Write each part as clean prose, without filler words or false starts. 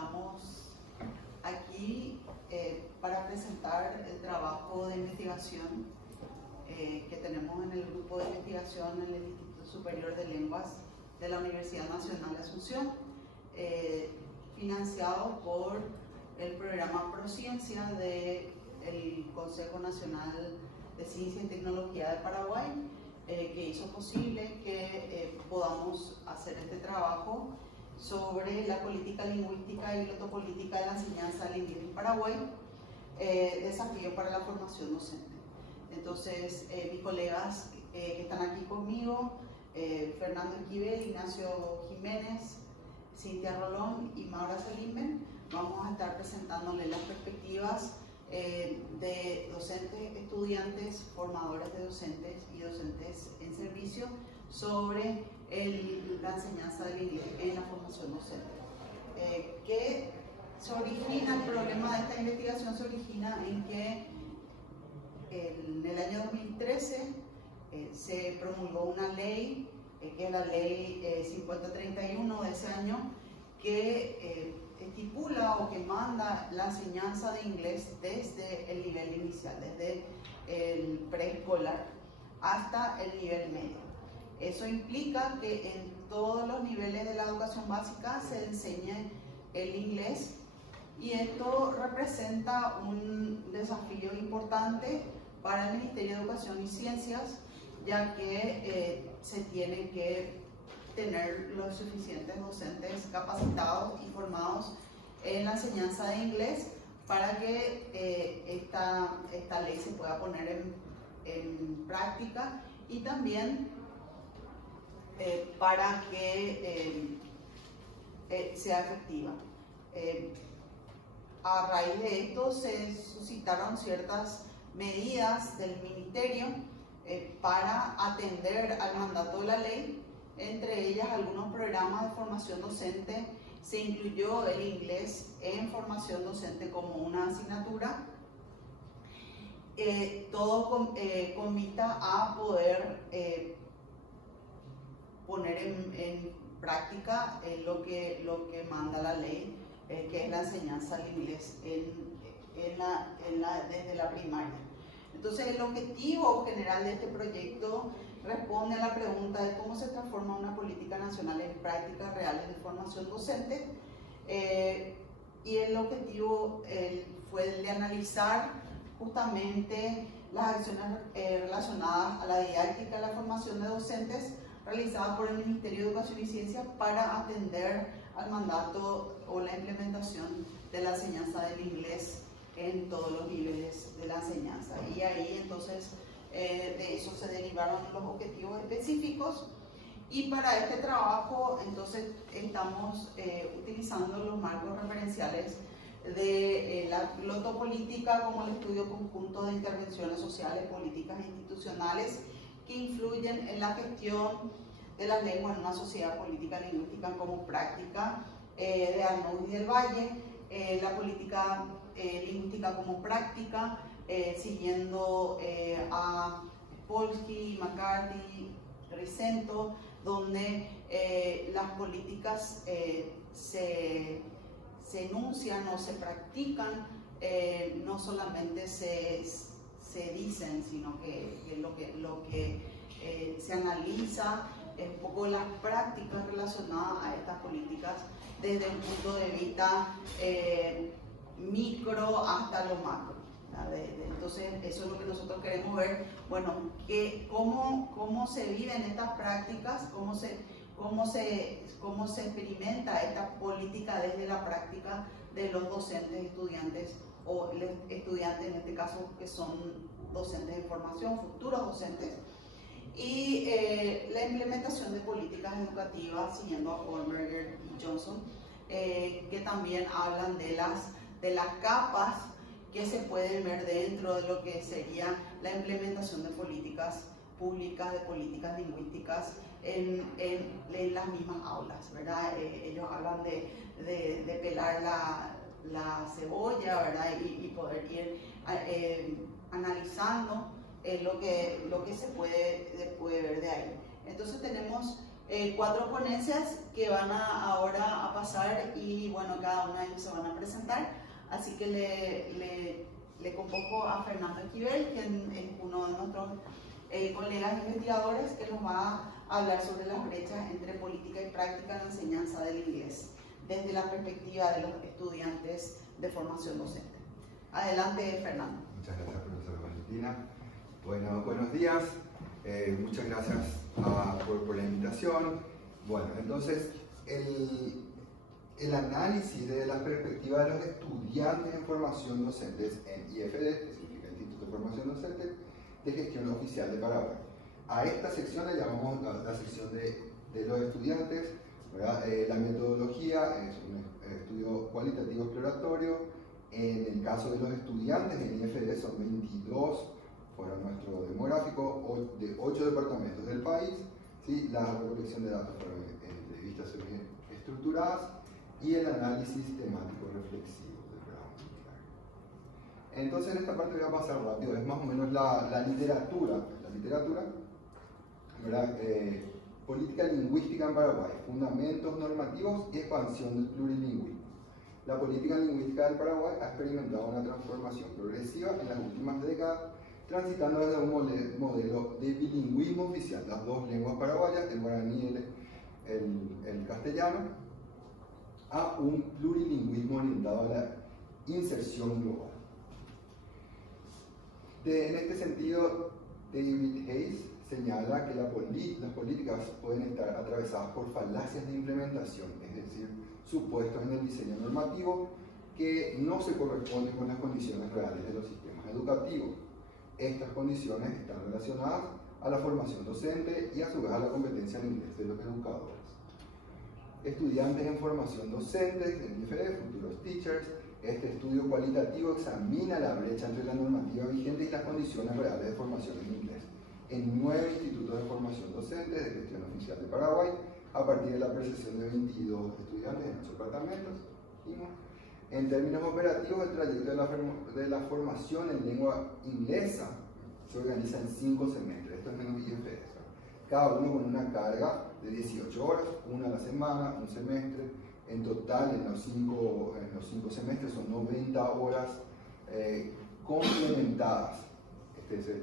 estamos aquí para presentar el trabajo de investigación que tenemos en el grupo de investigación en el Instituto Superior de Lenguas de la Universidad Nacional de Asunción, financiado por el programa Prociencia del Consejo Nacional de Ciencia y Tecnología de Paraguay, que hizo posible que podamos hacer este trabajo sobre la política lingüística y glotopolítica de la enseñanza del inglés en Paraguay, desafío para la formación docente. Entonces, mis colegas que están aquí conmigo, Fernando Esquivel, Ignacio Jiménez, Cintia Rolón y Maura Salimben, vamos a estar presentándoles las perspectivas de docentes, estudiantes, formadores de docentes y docentes en servicio sobre la enseñanza del inglés en la formación docente. ¿Qué se origina? El problema de esta investigación se origina en que en el año 2013 se promulgó una ley, que es la ley 5031 de ese año, que estipula o que manda la enseñanza de inglés desde el nivel inicial, desde el preescolar hasta el nivel medio. Eso implica que en todos los niveles de la educación básica se enseñe el inglés, y esto representa un desafío importante para el Ministerio de Educación y Ciencias, ya que se tiene que tener los suficientes docentes capacitados y formados en la enseñanza de inglés para que esta ley se pueda poner en práctica, y también para que sea efectiva. A raíz de esto se suscitaron ciertas medidas del Ministerio para atender al mandato de la ley, entre ellas algunos programas de formación docente. Se incluyó el inglés en formación docente como una asignatura, todo con vista a poder poner en práctica lo que manda la ley, que es la enseñanza del inglés desde la primaria. Entonces, el objetivo general de este proyecto responde a la pregunta de cómo se transforma una política nacional en prácticas reales de formación docente, y el objetivo fue el de analizar justamente las acciones relacionadas a la didáctica y la formación de docentes realizadas por el Ministerio de Educación y Ciencia para atender al mandato o la implementación de la enseñanza del inglés en todos los niveles de la enseñanza. Y ahí entonces de eso se derivaron los objetivos específicos, y para este trabajo entonces estamos utilizando los marcos referenciales de la glotopolítica como el estudio conjunto de intervenciones sociales, políticas e institucionales que influyen en la gestión de la lengua en una sociedad política lingüística como práctica, de Arnaud y del Valle, la política lingüística como práctica, siguiendo a Polsky, McCarthy, Ricento, donde las políticas se enuncian o se practican, no solamente se dicen, sino que lo que se analiza es un poco las prácticas relacionadas a estas políticas desde un punto de vista micro hasta lo macro. Entonces, eso es lo que nosotros queremos ver. Bueno, cómo se viven estas prácticas, cómo se experimenta esta política desde la práctica de los docentes, estudiantes, o estudiantes en este caso que son docentes de formación, futuros docentes, y la implementación de políticas educativas siguiendo a Holmberger y Johnson, que también hablan de las capas que se pueden ver dentro de lo que sería la implementación de políticas públicas, de políticas lingüísticas en las mismas aulas, ¿verdad? Ellos hablan de pelar la cebolla, ¿verdad? Y poder ir analizando lo que se puede ver de ahí. Entonces tenemos 4 ponencias que van ahora a pasar y bueno, cada una de ellas se van a presentar. Así que le convoco a Fernando Esquivel, quien es uno de nuestros colegas investigadores, que nos va a hablar sobre las brechas entre política y práctica en la enseñanza del inglés, desde la perspectiva de los estudiantes de formación docente. Adelante, Fernando. Muchas gracias, profesora Valentina. Bueno, buenos días. Muchas gracias por la invitación. Bueno, entonces, el análisis de la perspectiva de los estudiantes en formación docente en IFD, que significa Instituto de Formación Docente, de Gestión Oficial de Paraguay. A esta sección le llamamos la sección de los estudiantes, ¿verdad? La metodología es un estudio cualitativo exploratorio. En el caso de los estudiantes en IFD son 22, fueron nuestro demográfico, de 8 departamentos del país. ¿Sí? La recolección de datos fueron entrevistas estructuradas y el análisis temático reflexivo del programa. Entonces en esta parte voy a pasar rápido, es más o menos la literatura, ¿verdad? Política lingüística en Paraguay, fundamentos normativos y expansión del plurilingüismo. La política lingüística del Paraguay ha experimentado una transformación progresiva en las últimas décadas, transitando desde un modelo de bilingüismo oficial, las dos lenguas paraguayas, el guaraní y el castellano, a un plurilingüismo orientado a la inserción global. En este sentido, David Hayes señala que las políticas pueden estar atravesadas por falacias de implementación, es decir, supuestos en el diseño normativo que no se corresponden con las condiciones reales de los sistemas educativos. Estas condiciones están relacionadas a la formación docente y a su vez a la competencia en inglés de los educadores. Estudiantes en formación docente, en IFD, futuros teachers, este estudio cualitativo examina la brecha entre la normativa vigente y las condiciones reales de formación en inglés en 9 institutos de formación docente de Gestión Oficial de Paraguay, a partir de la percepción de 22 estudiantes en 8 departamentos. En términos operativos, el trayecto de la formación en lengua inglesa se organiza en 5 semestres, esto es menos IFD, cada uno con una carga de 18 horas, una a la semana, un semestre. En total, en los 5 semestres son 90 horas complementadas. Esta es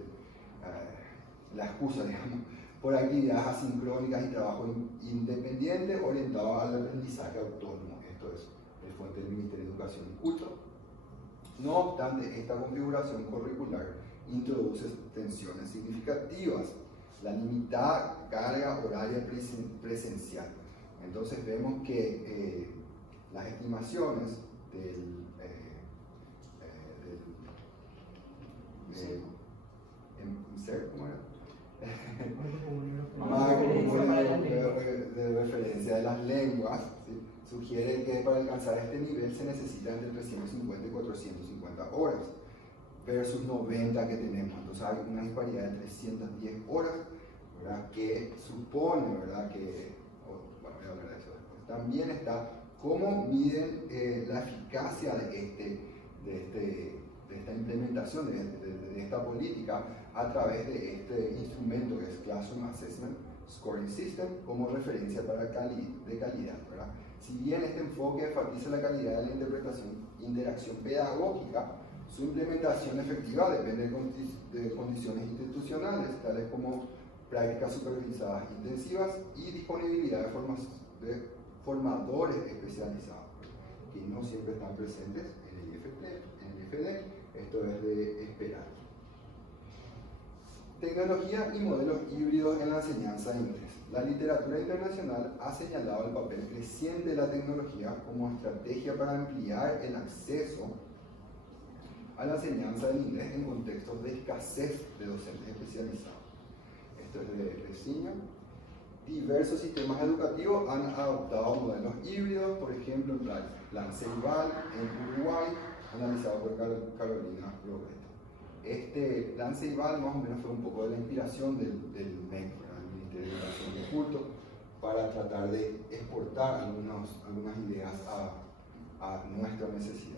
la excusa, digamos, por actividades asincrónicas y trabajo independiente orientado al aprendizaje autónomo. Esto es fuente del Ministerio de Educación y Culto. No obstante, esta configuración curricular introduce tensiones significativas, la limitada carga horaria presencial. Entonces vemos que las estimaciones ¿cómo era? De referencia de las lenguas, ¿sí? Sugieren que para alcanzar este nivel se necesita entre 350 y 450 horas versus 90 que tenemos. Entonces hay una disparidad de 310 horas, ¿verdad? Que supone, ¿verdad? Que, bueno, voy a hablar de eso después. También está cómo miden la eficacia de esta implementación de esta política a través de este instrumento que es Classroom Assessment Scoring System como referencia de calidad, ¿verdad? Si bien este enfoque enfatiza la calidad de la interacción pedagógica, su implementación efectiva depende de condiciones institucionales, tales como prácticas supervisadas intensivas y disponibilidad de formadores especializados, que no siempre están presentes en el IFD. Esto es de esperar. Tecnología y modelos híbridos en la enseñanza de inglés. La literatura internacional ha señalado el papel creciente de la tecnología como estrategia para ampliar el acceso a la enseñanza del inglés en contextos de escasez de docentes especializados. Esto es de Reciño. Diversos sistemas educativos han adoptado modelos híbridos, por ejemplo, el plan Ceibal en Uruguay, analizado por Carolina Roberto. Este plan Ceibal más o menos fue un poco de la inspiración del MEC, el Ministerio de Educación y Culto, para tratar de exportar algunas ideas a nuestra necesidad.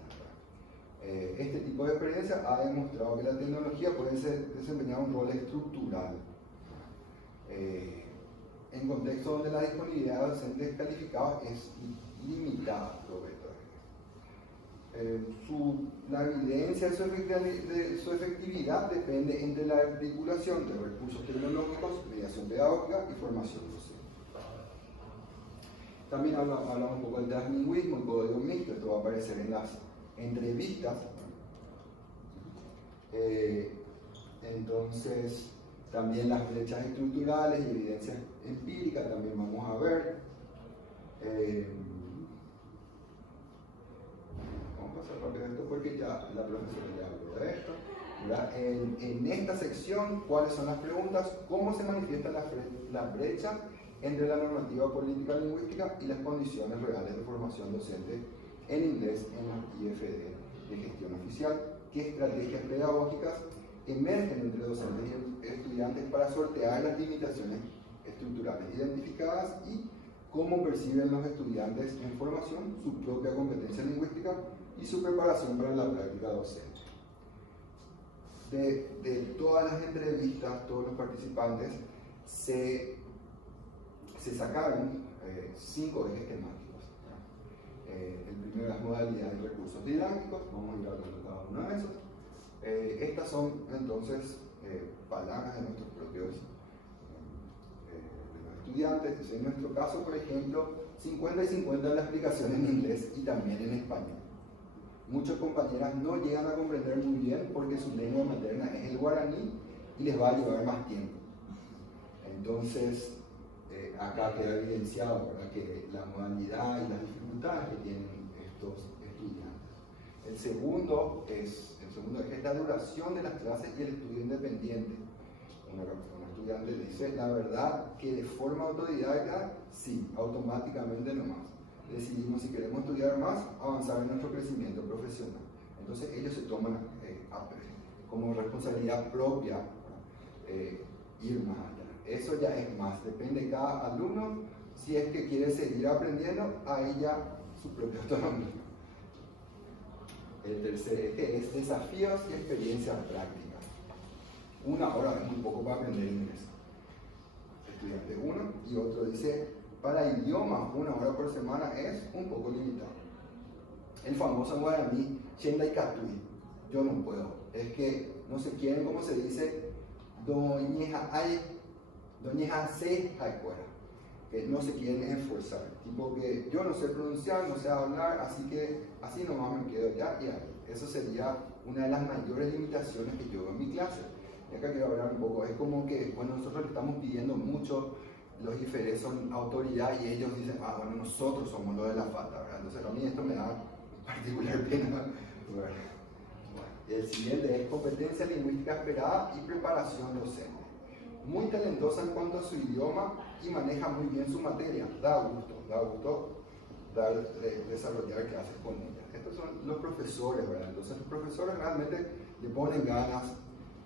Este tipo de experiencia ha demostrado que la tecnología puede desempeñar un rol estructural en contextos donde la disponibilidad de docentes calificados es limitada, la evidencia de su efectividad depende entre la articulación de recursos tecnológicos, mediación pedagógica y formación docente. También hablamos un poco del translingüismo, el código mixto, esto va a aparecer en las entrevistas. Entonces, también las brechas estructurales y evidencia empírica también vamos a ver. Vamos a pasar rápido esto porque ya la profesora ya habló de esto. En esta sección, ¿cuáles son las preguntas? ¿Cómo se manifiesta la brecha entre la normativa política lingüística y las condiciones reales de formación docente en inglés en los IFD de gestión oficial? ¿Qué estrategias pedagógicas emergen entre docentes y estudiantes para sortear las limitaciones estructurales identificadas y cómo perciben los estudiantes en formación su propia competencia lingüística y su preparación para la práctica docente? De todas las entrevistas, todos los participantes se sacaron 5 ejes temáticos. El primero, las modalidades y recursos didácticos, vamos a ir hablando de cada uno de esos. Estas son entonces palabras de nuestros propios de los estudiantes. En nuestro caso, por ejemplo, 50 y 50 en la explicación en inglés y también en español. Muchas compañeras no llegan a comprender muy bien porque su lengua materna es el guaraní y les va a llevar más tiempo. Entonces, acá queda evidenciado, ¿verdad?, que la modalidad y las dificultades que tienen estos estudiantes. El segundo es la duración de las clases y el estudio independiente. Un estudiante dice, la verdad que de forma autodidacta, sí, automáticamente nomás. Decidimos si queremos estudiar más, avanzar en nuestro crecimiento profesional. Entonces ellos se toman como responsabilidad propia ir más allá. Eso ya es más, depende de cada alumno, si es que quiere seguir aprendiendo, ahí ya su propia autonomía. El tercer eje es desafíos y experiencias prácticas. 1 hora es muy poco para aprender inglés. Estudiante 1 y otro dice, para idiomas 1 hora por semana es un poco limitado. El famoso guaraní, Chendai Katui, yo no puedo. Es que no se quieren, como se dice, doñeja se jaicuera, que no se quieren esforzar. Tipo que yo no sé pronunciar, no sé hablar, así que así nomás me quedo ya y ahí. Eso sería una de las mayores limitaciones que yo veo en mi clase. Y acá quiero hablar un poco, es como que, bueno, nosotros le estamos pidiendo mucho, los IFD son autoridad y ellos dicen, bueno, nosotros somos los de la falta, ¿verdad? Entonces a mí esto me da particular pena. Bueno, el siguiente es competencia lingüística esperada y preparación docente. Muy talentosa en cuanto a su idioma y maneja muy bien su materia. Da gusto desarrollar clases con ella. Estos son los profesores, ¿verdad? Entonces los profesores realmente le ponen ganas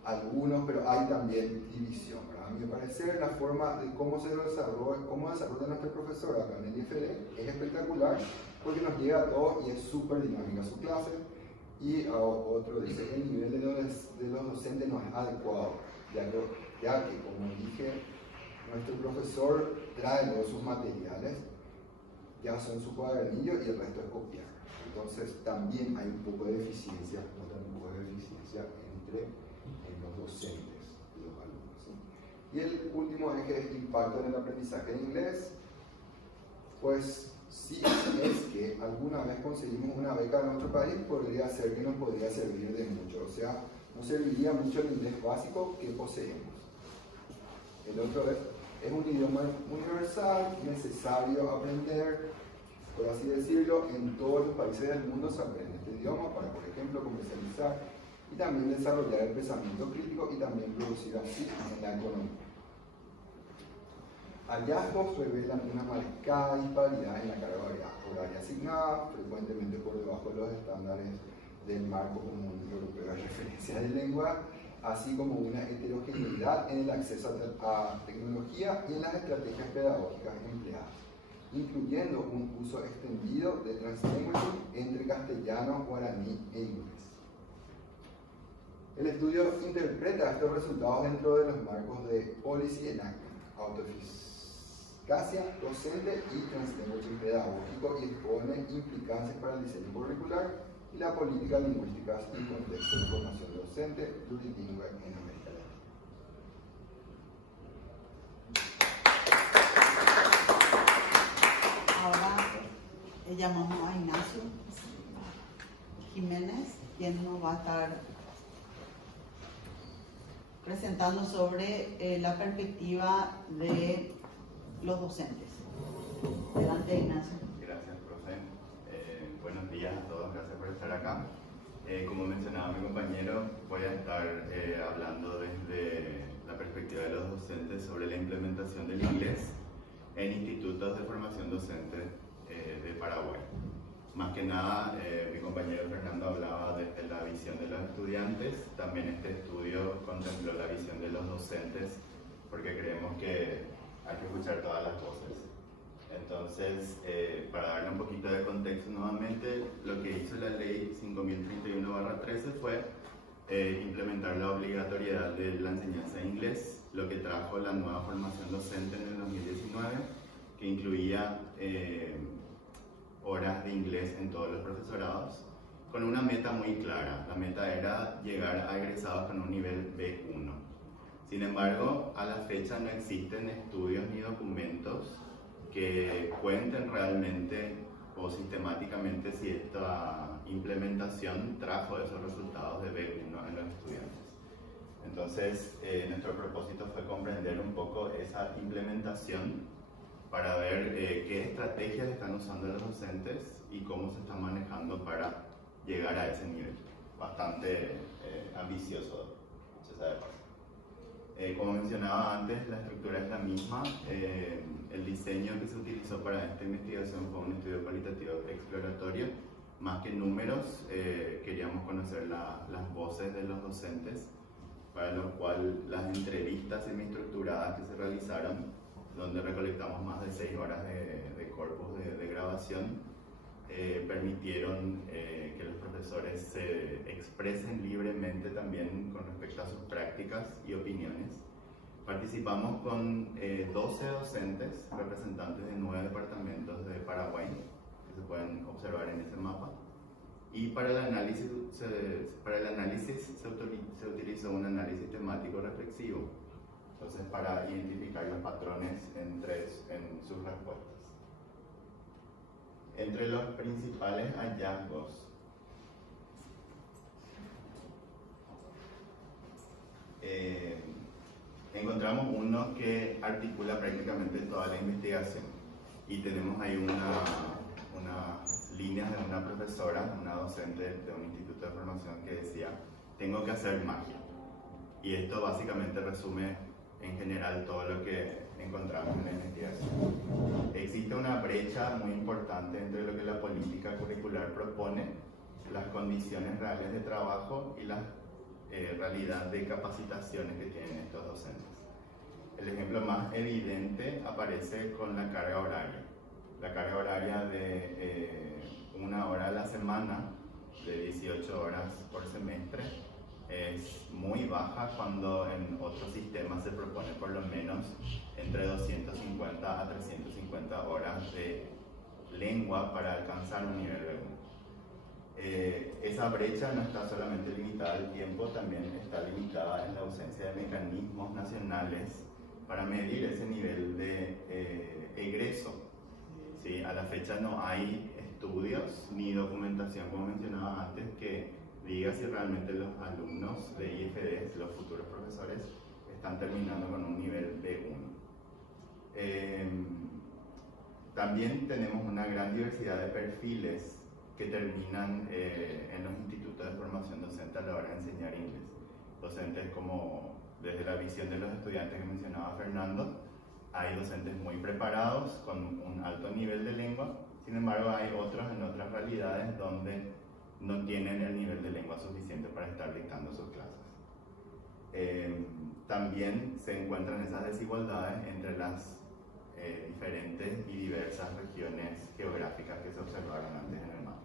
a algunos, pero hay también división, ¿verdad? A mi parecer, la forma de cómo desarrolla nuestro profesor acá en el IFD es espectacular porque nos llega a todos y es súper dinámica su clase. Y otro dice que el nivel de los docentes no es adecuado, ya que, como dije, nuestro profesor trae todos sus materiales, ya son su cuadernillo y el resto es copiar. Entonces también hay un poco de deficiencia, entre los docentes y los alumnos, ¿sí? Y el último eje es impacto en el aprendizaje de inglés. Pues si es que alguna vez conseguimos una beca en otro país, podría ser que nos podría servir de mucho. O sea, nos serviría mucho el inglés básico que poseemos. El otro es un idioma universal, necesario aprender, por así decirlo, en todos los países del mundo se aprende este idioma para, por ejemplo, comercializar y también desarrollar el pensamiento crítico y también producir así en la economía. Hallazgos revelan una marcada disparidad en la carga horaria asignada, frecuentemente por debajo de los estándares del marco común europeo de referencia de lengua, así como una heterogeneidad en el acceso a tecnología y en las estrategias pedagógicas empleadas, incluyendo un uso extendido de translinguismo entre castellano, guaraní e inglés. El estudio interpreta estos resultados dentro de los marcos de Policy Enactment, Out of Casia, docente y translinguaje pedagógico, y expone implicancias para el diseño curricular y la política lingüística en contexto de formación docente plurilingüe en América Latina. Ahora llamamos a Ignacio Jiménez, quien nos va a estar presentando sobre la perspectiva de los docentes. Adelante, Ignacio. Gracias, profe. Buenos días a todos, gracias por estar acá. Como mencionaba mi compañero, voy a estar hablando desde la perspectiva de los docentes sobre la implementación del inglés en institutos de formación docente de Paraguay. Más que nada, mi compañero Fernando hablaba desde la visión de los estudiantes. También este estudio contempló la visión de los docentes, porque creemos que hay que escuchar todas las voces. Entonces, para darle un poquito de contexto nuevamente, lo que hizo la ley 5031/13 fue implementar la obligatoriedad de la enseñanza de inglés, lo que trajo la nueva formación docente en el 2019, que incluía horas de inglés en todos los profesorados, con una meta muy clara. La meta era llegar a egresados con un nivel B1. Sin embargo, a la fecha no existen estudios ni documentos que cuenten realmente o sistemáticamente si esta implementación trajo esos resultados de B1 en los estudiantes. Entonces, nuestro propósito fue comprender un poco esa implementación para ver qué estrategias están usando los docentes y cómo se están manejando para llegar a ese nivel. Bastante ambicioso, se sabe paso. Como mencionaba antes, la estructura es la misma. El diseño que se utilizó para esta investigación fue un estudio cualitativo exploratorio. Más que números, queríamos conocer las voces de los docentes, para lo cual las entrevistas semiestructuradas que se realizaron, donde recolectamos más de 6 horas de corpus de grabación, permitieron que los profesores se expresen libremente también con respecto a sus prácticas y opiniones. Participamos con 12 docentes, representantes de 9 departamentos de Paraguay, que se pueden observar en ese mapa. Y para el análisis se utilizó un análisis temático reflexivo, entonces para identificar los patrones en sus respuestas. Entre los principales hallazgos encontramos uno que articula prácticamente toda la investigación, y tenemos ahí unas líneas de una profesora, una docente de un instituto de formación, que decía: tengo que hacer magia. Y esto básicamente resume en general todo lo que encontramos en la investigación. Existe una brecha muy importante entre lo que la política curricular propone, las condiciones reales de trabajo y la realidad de capacitaciones que tienen estos docentes. El ejemplo más evidente aparece con la carga horaria. La carga horaria de 1 hora a la semana, de 18 horas por semestre, es muy baja cuando en otros sistemas se propone por lo menos entre 250 a 350 horas de lengua para alcanzar un nivel B1. Esa brecha no está solamente limitada al tiempo, también está limitada en la ausencia de mecanismos nacionales para medir ese nivel de egreso. ¿Sí? A la fecha no hay estudios ni documentación, como mencionaba antes, que diga si realmente los alumnos de IFDs, los futuros profesores, están terminando con un nivel B1. También tenemos una gran diversidad de perfiles que terminan en los institutos de formación docente a la hora de enseñar inglés. Docentes como, desde la visión de los estudiantes que mencionaba Fernando, hay docentes muy preparados con un alto nivel de lengua. Sin embargo, hay otros en otras realidades donde no tienen el nivel de lengua suficiente para estar dictando sus clases. También se encuentran esas desigualdades entre las diferentes y diversas regiones geográficas que se observaron antes en el mapa.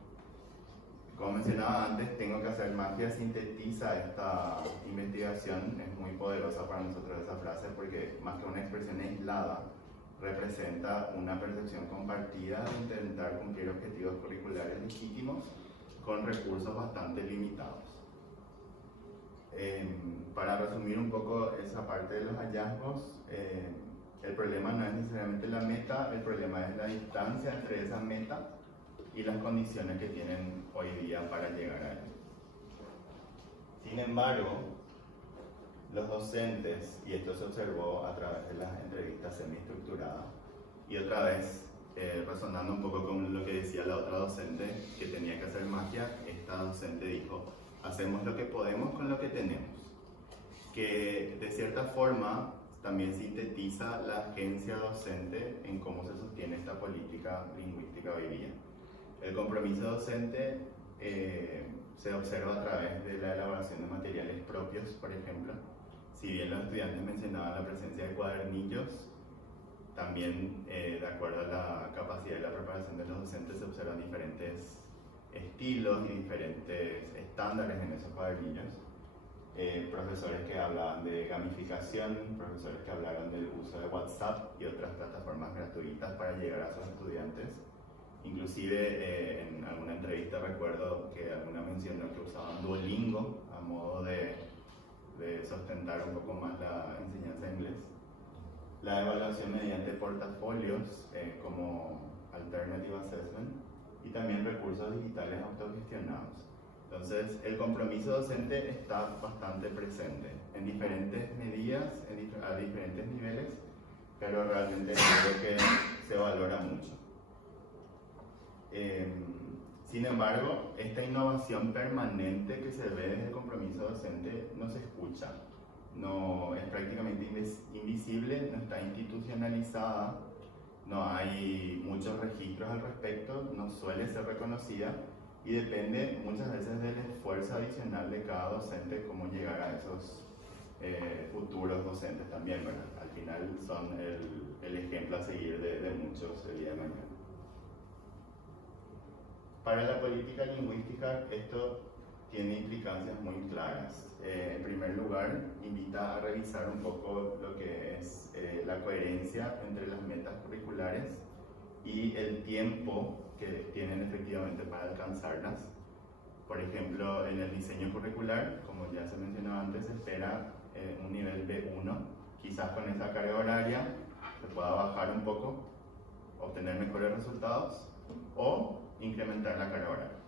Como mencionaba antes, tengo que hacer magia sintetiza esta investigación. Es muy poderosa para nosotros esa frase, porque más que una expresión aislada representa una percepción compartida de intentar cumplir objetivos curriculares legítimos con recursos bastante limitados. Para resumir un poco esa parte de los hallazgos, el problema no es necesariamente la meta, el problema es la distancia entre esa meta y las condiciones que tienen hoy día para llegar a ella. Sin embargo, los docentes, y esto se observó a través de las entrevistas semiestructuradas, y otra vez resonando un poco con lo que decía la otra docente que tenía que hacer magia, esta docente dijo: hacemos lo que podemos con lo que tenemos, que de cierta forma también sintetiza la agencia docente en cómo se sostiene esta política lingüística hoy día. El compromiso docente se observa a través de la elaboración de materiales propios, por ejemplo. Si bien los estudiantes mencionaban la presencia de cuadernillos, también de acuerdo a la capacidad y la preparación de los docentes se observan diferentes estilos y diferentes estándares en esos cuadernillos. Profesores que hablaban de gamificación, profesores que hablaron del uso de WhatsApp y otras plataformas gratuitas para llegar a sus estudiantes. Inclusive en alguna entrevista recuerdo que alguna mencionó que usaban Duolingo a modo de sustentar un poco más la enseñanza de inglés. La evaluación mediante portafolios como Alternative Assessment y también recursos digitales autogestionados. Entonces, el compromiso docente está bastante presente en diferentes medidas, a diferentes niveles, pero realmente creo que se valora mucho. Sin embargo, esta innovación permanente que se ve desde el compromiso docente no se escucha, no es prácticamente invisible, no está institucionalizada, no hay muchos registros al respecto, no suele ser reconocida y depende muchas veces del esfuerzo adicional de cada docente cómo llegar a esos futuros docentes también, ¿verdad? Al final son el ejemplo a seguir de muchos el día de mañana. Para la política lingüística esto tiene implicancias muy claras. En primer lugar, invita a revisar un poco lo que es la coherencia entre las metas curriculares y el tiempo que tienen efectivamente para alcanzarlas. Por ejemplo, en el diseño curricular, como ya se mencionó antes, se espera un nivel B1. Quizás con esa carga horaria se pueda bajar un poco, obtener mejores resultados o incrementar la carga horaria.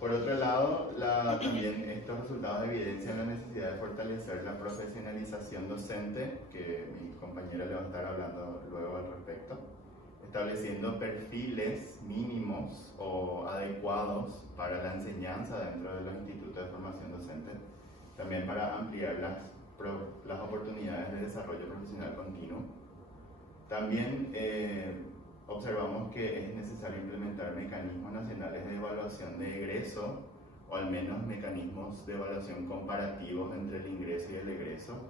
Por otro lado, también estos resultados evidencian la necesidad de fortalecer la profesionalización docente, que mi compañera le va a estar hablando luego al respecto, estableciendo perfiles mínimos o adecuados para la enseñanza dentro de los institutos de formación docente, también para ampliar las oportunidades de desarrollo profesional continuo. También observamos que es necesario implementar mecanismos nacionales de evaluación de egreso, o al menos mecanismos de evaluación comparativos entre el ingreso y el egreso,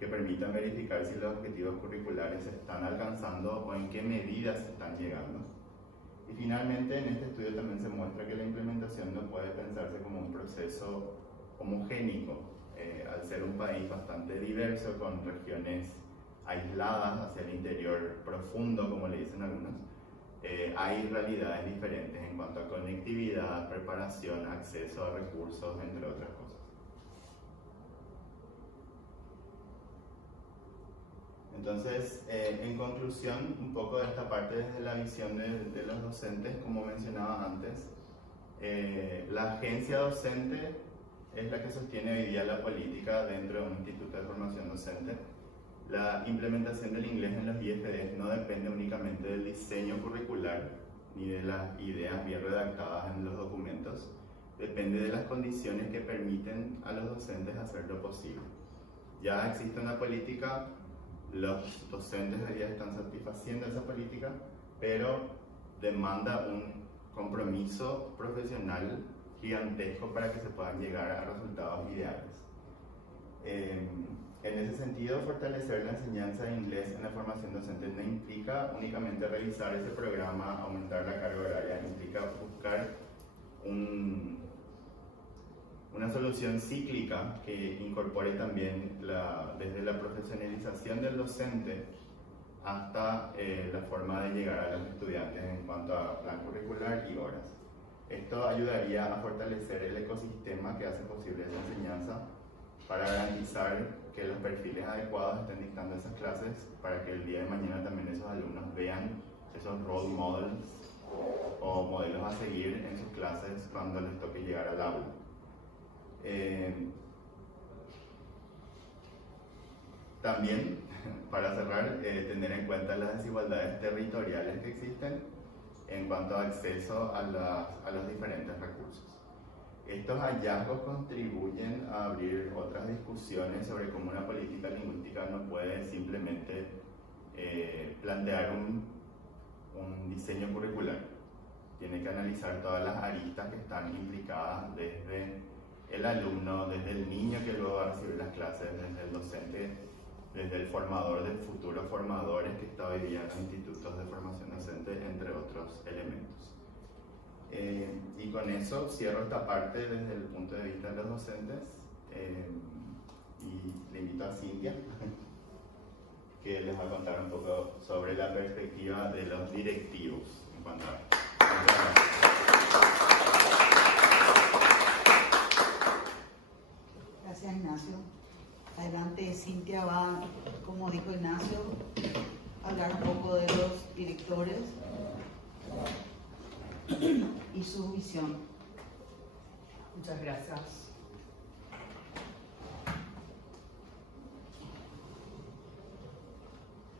que permitan verificar si los objetivos curriculares se están alcanzando o en qué medida se están llegando. Y finalmente, en este estudio también se muestra que la implementación no puede pensarse como un proceso homogénico, al ser un país bastante diverso, con regiones aisladas hacia el interior profundo, como le dicen algunos, hay realidades diferentes en cuanto a conectividad, preparación, acceso a recursos, entre otras cosas. Entonces, en conclusión, un poco de esta parte desde la visión de los docentes, como mencionaba antes, la agencia docente es la que sostiene hoy día la política dentro de un instituto de formación docente. La implementación del inglés en los IFDs no depende únicamente del diseño curricular ni de las ideas bien redactadas en los documentos, depende de las condiciones que permiten a los docentes hacerlo posible. Ya existe una política, los docentes hoy día están satisfaciendo esa política, pero demanda un compromiso profesional gigantesco para que se puedan llegar a resultados ideales. En ese sentido, fortalecer la enseñanza de inglés en la formación docente no implica únicamente revisar ese programa, aumentar la carga horaria, implica buscar una solución cíclica que incorpore también desde la profesionalización del docente hasta la forma de llegar a los estudiantes en cuanto a plan curricular y horas. Esto ayudaría a fortalecer el ecosistema que hace posible esa enseñanza para garantizar que los perfiles adecuados estén dictando esas clases para que el día de mañana también esos alumnos vean esos role models o modelos a seguir en sus clases cuando les toque llegar al aula. También, para cerrar, tener en cuenta las desigualdades territoriales que existen en cuanto a acceso a los diferentes recursos. Estos hallazgos contribuyen a abrir otras discusiones sobre cómo una política lingüística no puede simplemente plantear un diseño curricular. Tiene que analizar todas las aristas que están implicadas desde el alumno, desde el niño que luego va a recibir las clases, desde el docente, desde el formador del futuro formadores que está hoy día en los institutos de formación docente, entre otros elementos. Y con eso cierro esta parte desde el punto de vista de los docentes y le invito a Cintia que les va a contar un poco sobre la perspectiva de los directivos en cuanto a... Gracias, Ignacio. Adelante, Cintia va, como dijo Ignacio, a hablar un poco de los directores y su visión. Muchas gracias.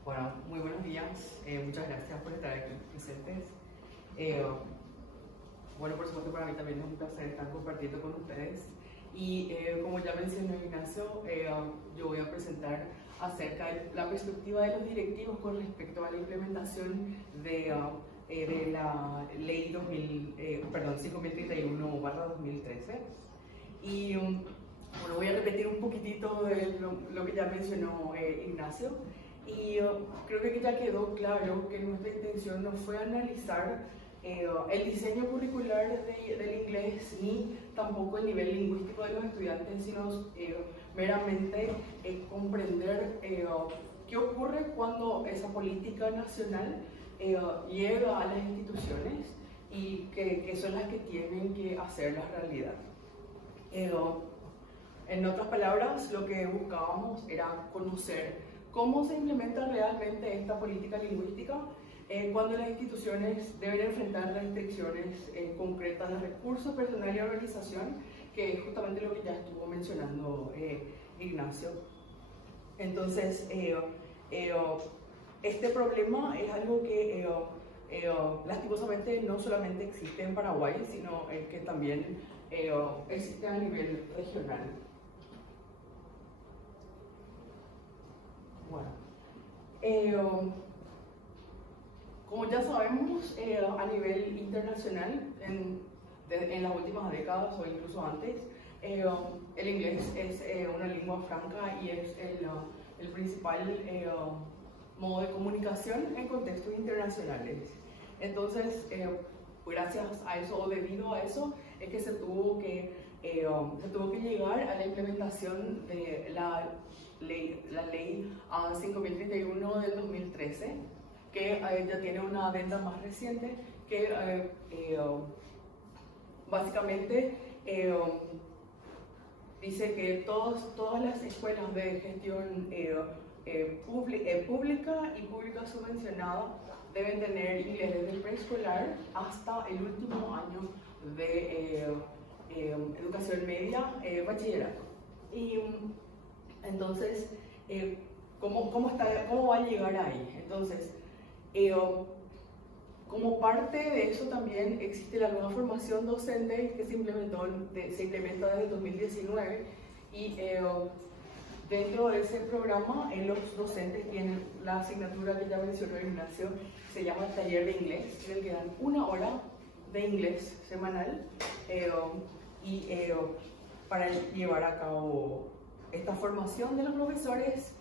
Bueno, muy buenos días. Muchas gracias por estar aquí presentes. Bueno, por supuesto, para mí también es un placer estar compartiendo con ustedes. Y como ya mencionó Ignacio, yo voy a presentar acerca de la perspectiva de los directivos con respecto a la implementación de la ley 5031/2013. Y bueno, voy a repetir un poquitito de lo que ya mencionó Ignacio. Y creo que ya quedó claro que nuestra intención no fue analizar el diseño curricular del inglés ni tampoco el nivel lingüístico de los estudiantes, sino meramente comprender qué ocurre cuando esa política nacional llega a las instituciones y que son las que tienen que hacer la realidad. En otras palabras, lo que buscábamos era conocer cómo se implementa realmente esta política lingüística cuando las instituciones deben enfrentar restricciones concretas de recursos, personal y organización, que es justamente lo que ya estuvo mencionando Ignacio. Entonces, este problema es algo que lastimosamente no solamente existe en Paraguay, sino que también existe a nivel regional. Bueno, como ya sabemos, a nivel internacional, en las últimas décadas o incluso antes, el inglés es una lengua franca y es el principal modo de comunicación en contextos internacionales. Entonces, gracias a eso o debido a eso, es que se tuvo que llegar a la implementación de la ley 5031 del 2013, que ya tiene una adenda más reciente que básicamente dice que todas las escuelas de gestión pública y pública subvencionada deben tener inglés desde el preescolar hasta el último año de educación media, bachillerato. Y entonces, ¿cómo va a llegar ahí? Entonces, como parte de eso también existe la nueva formación docente que se implementa desde el 2019 y dentro de ese programa los docentes tienen la asignatura que ya mencionó Ignacio, se llama taller de inglés, en el que dan 1 hora de inglés semanal para llevar a cabo esta formación de los profesores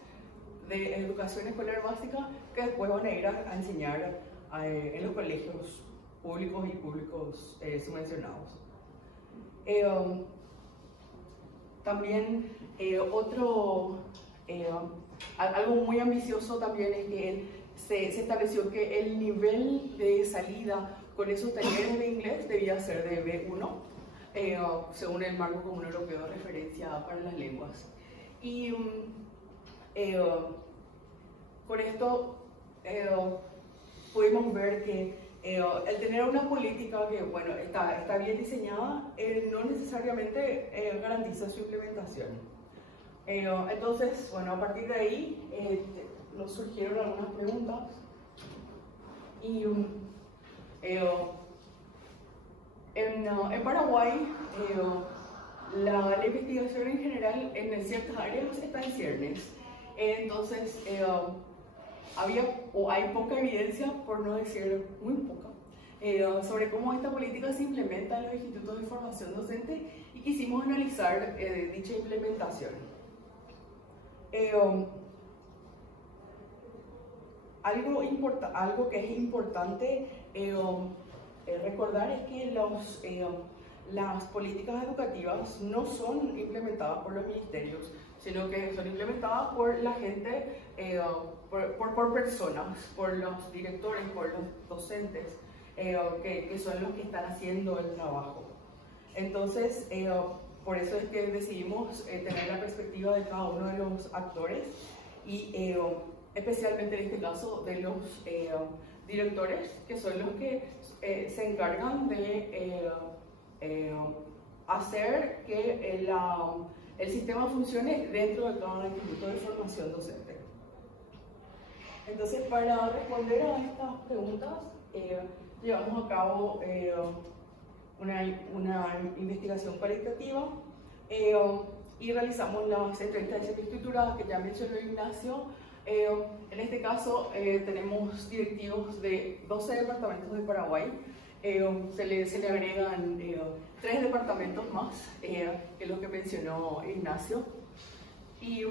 de educación escolar básica que después van a ir a enseñar en los colegios públicos y públicos subvencionados. También algo muy ambicioso también es que se estableció que el nivel de salida con esos talleres de inglés debía ser de B1, según el marco común europeo de referencia para las lenguas. Y con esto pudimos ver que el tener una política que bueno, está bien diseñada no necesariamente garantiza su implementación. Entonces, bueno, a partir de ahí nos surgieron algunas preguntas y en Paraguay la investigación en general en ciertas áreas está en ciernes. Entonces, hay poca evidencia, por no decir muy poca, sobre cómo esta política se implementa en los institutos de formación docente y quisimos analizar dicha implementación. Algo que es importante recordar es que las políticas educativas no son implementadas por los ministerios, sino que son implementadas por la gente, por personas, por los directores, por los docentes, que son los que están haciendo el trabajo. Entonces, por eso es que decidimos tener la perspectiva de cada uno de los actores y especialmente en este caso de los directores, que son los que se encargan de hacer que el sistema funcione dentro de cada instituto de formación docente. Entonces, para responder a estas preguntas, llevamos a cabo una investigación cualitativa y realizamos las entrevistas semiestructuradas que ya mencionó Ignacio. En este caso tenemos directivos de 12 departamentos de Paraguay. Se le agregan 3 departamentos más, que es lo que mencionó Ignacio. Y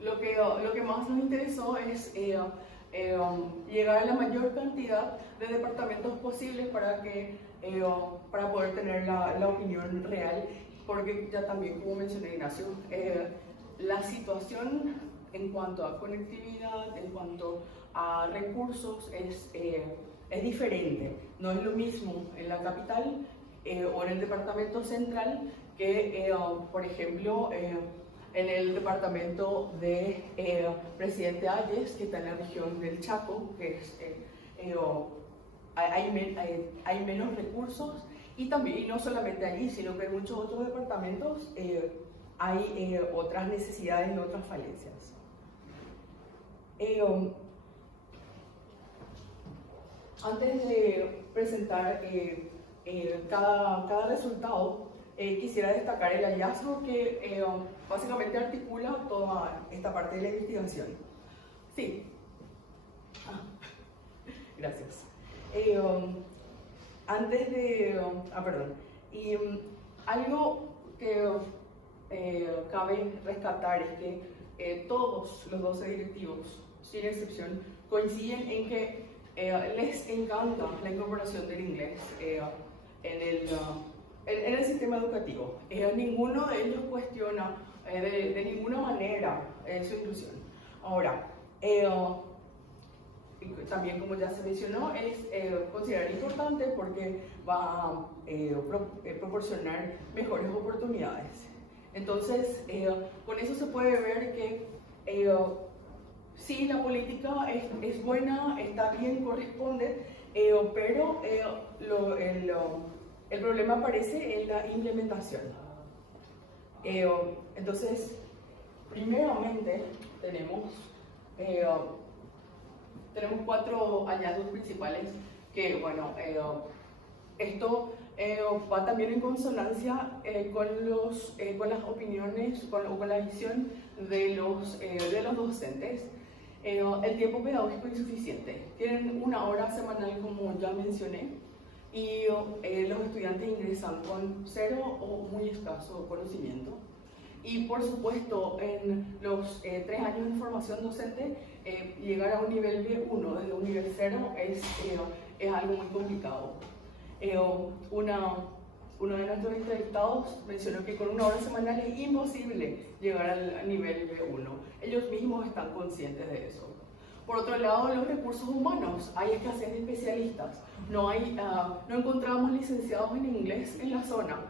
lo que más nos interesó es llegar a la mayor cantidad de departamentos posibles para poder tener la opinión real, porque ya también, como mencionó Ignacio, la situación en cuanto a conectividad, en cuanto a recursos, es diferente. No es lo mismo en la capital o en el departamento central que, por ejemplo, en el departamento de Presidente Hayes, que está en la región del Chaco, que hay menos recursos, y no solamente allí, sino que en muchos otros departamentos hay otras necesidades y otras falencias. Antes de presentar cada resultado, quisiera destacar el hallazgo que básicamente articula toda esta parte de la investigación. Sí. Gracias. Algo que cabe rescatar es que todos los 12 directivos, sin excepción, coinciden en que les encanta la incorporación del inglés en el sistema educativo. Ninguno de ellos cuestiona de ninguna manera su inclusión. Ahora, también, como ya se mencionó, es considerar importante porque va a proporcionar mejores oportunidades. Entonces, con eso se puede ver que sí, la política es buena, está bien, corresponde, pero el problema aparece en la implementación. Entonces, primeramente tenemos 4 hallazgos principales que, bueno, esto va también en consonancia con las opiniones, con la visión de los docentes. El tiempo pedagógico insuficiente. Tienen 1 hora semanal, como ya mencioné, y los estudiantes ingresan con 0 o muy escaso conocimiento. Y por supuesto, en los 3 años de formación docente, llegar a un nivel B1 desde un nivel 0 es algo muy complicado. uno de nuestros entrevistados mencionó que con 1 hora semanal es imposible llegar al nivel B1. Ellos mismos están conscientes de eso. Por otro lado, los recursos humanos. Hay escasez de especialistas. No encontramos licenciados en inglés en la zona.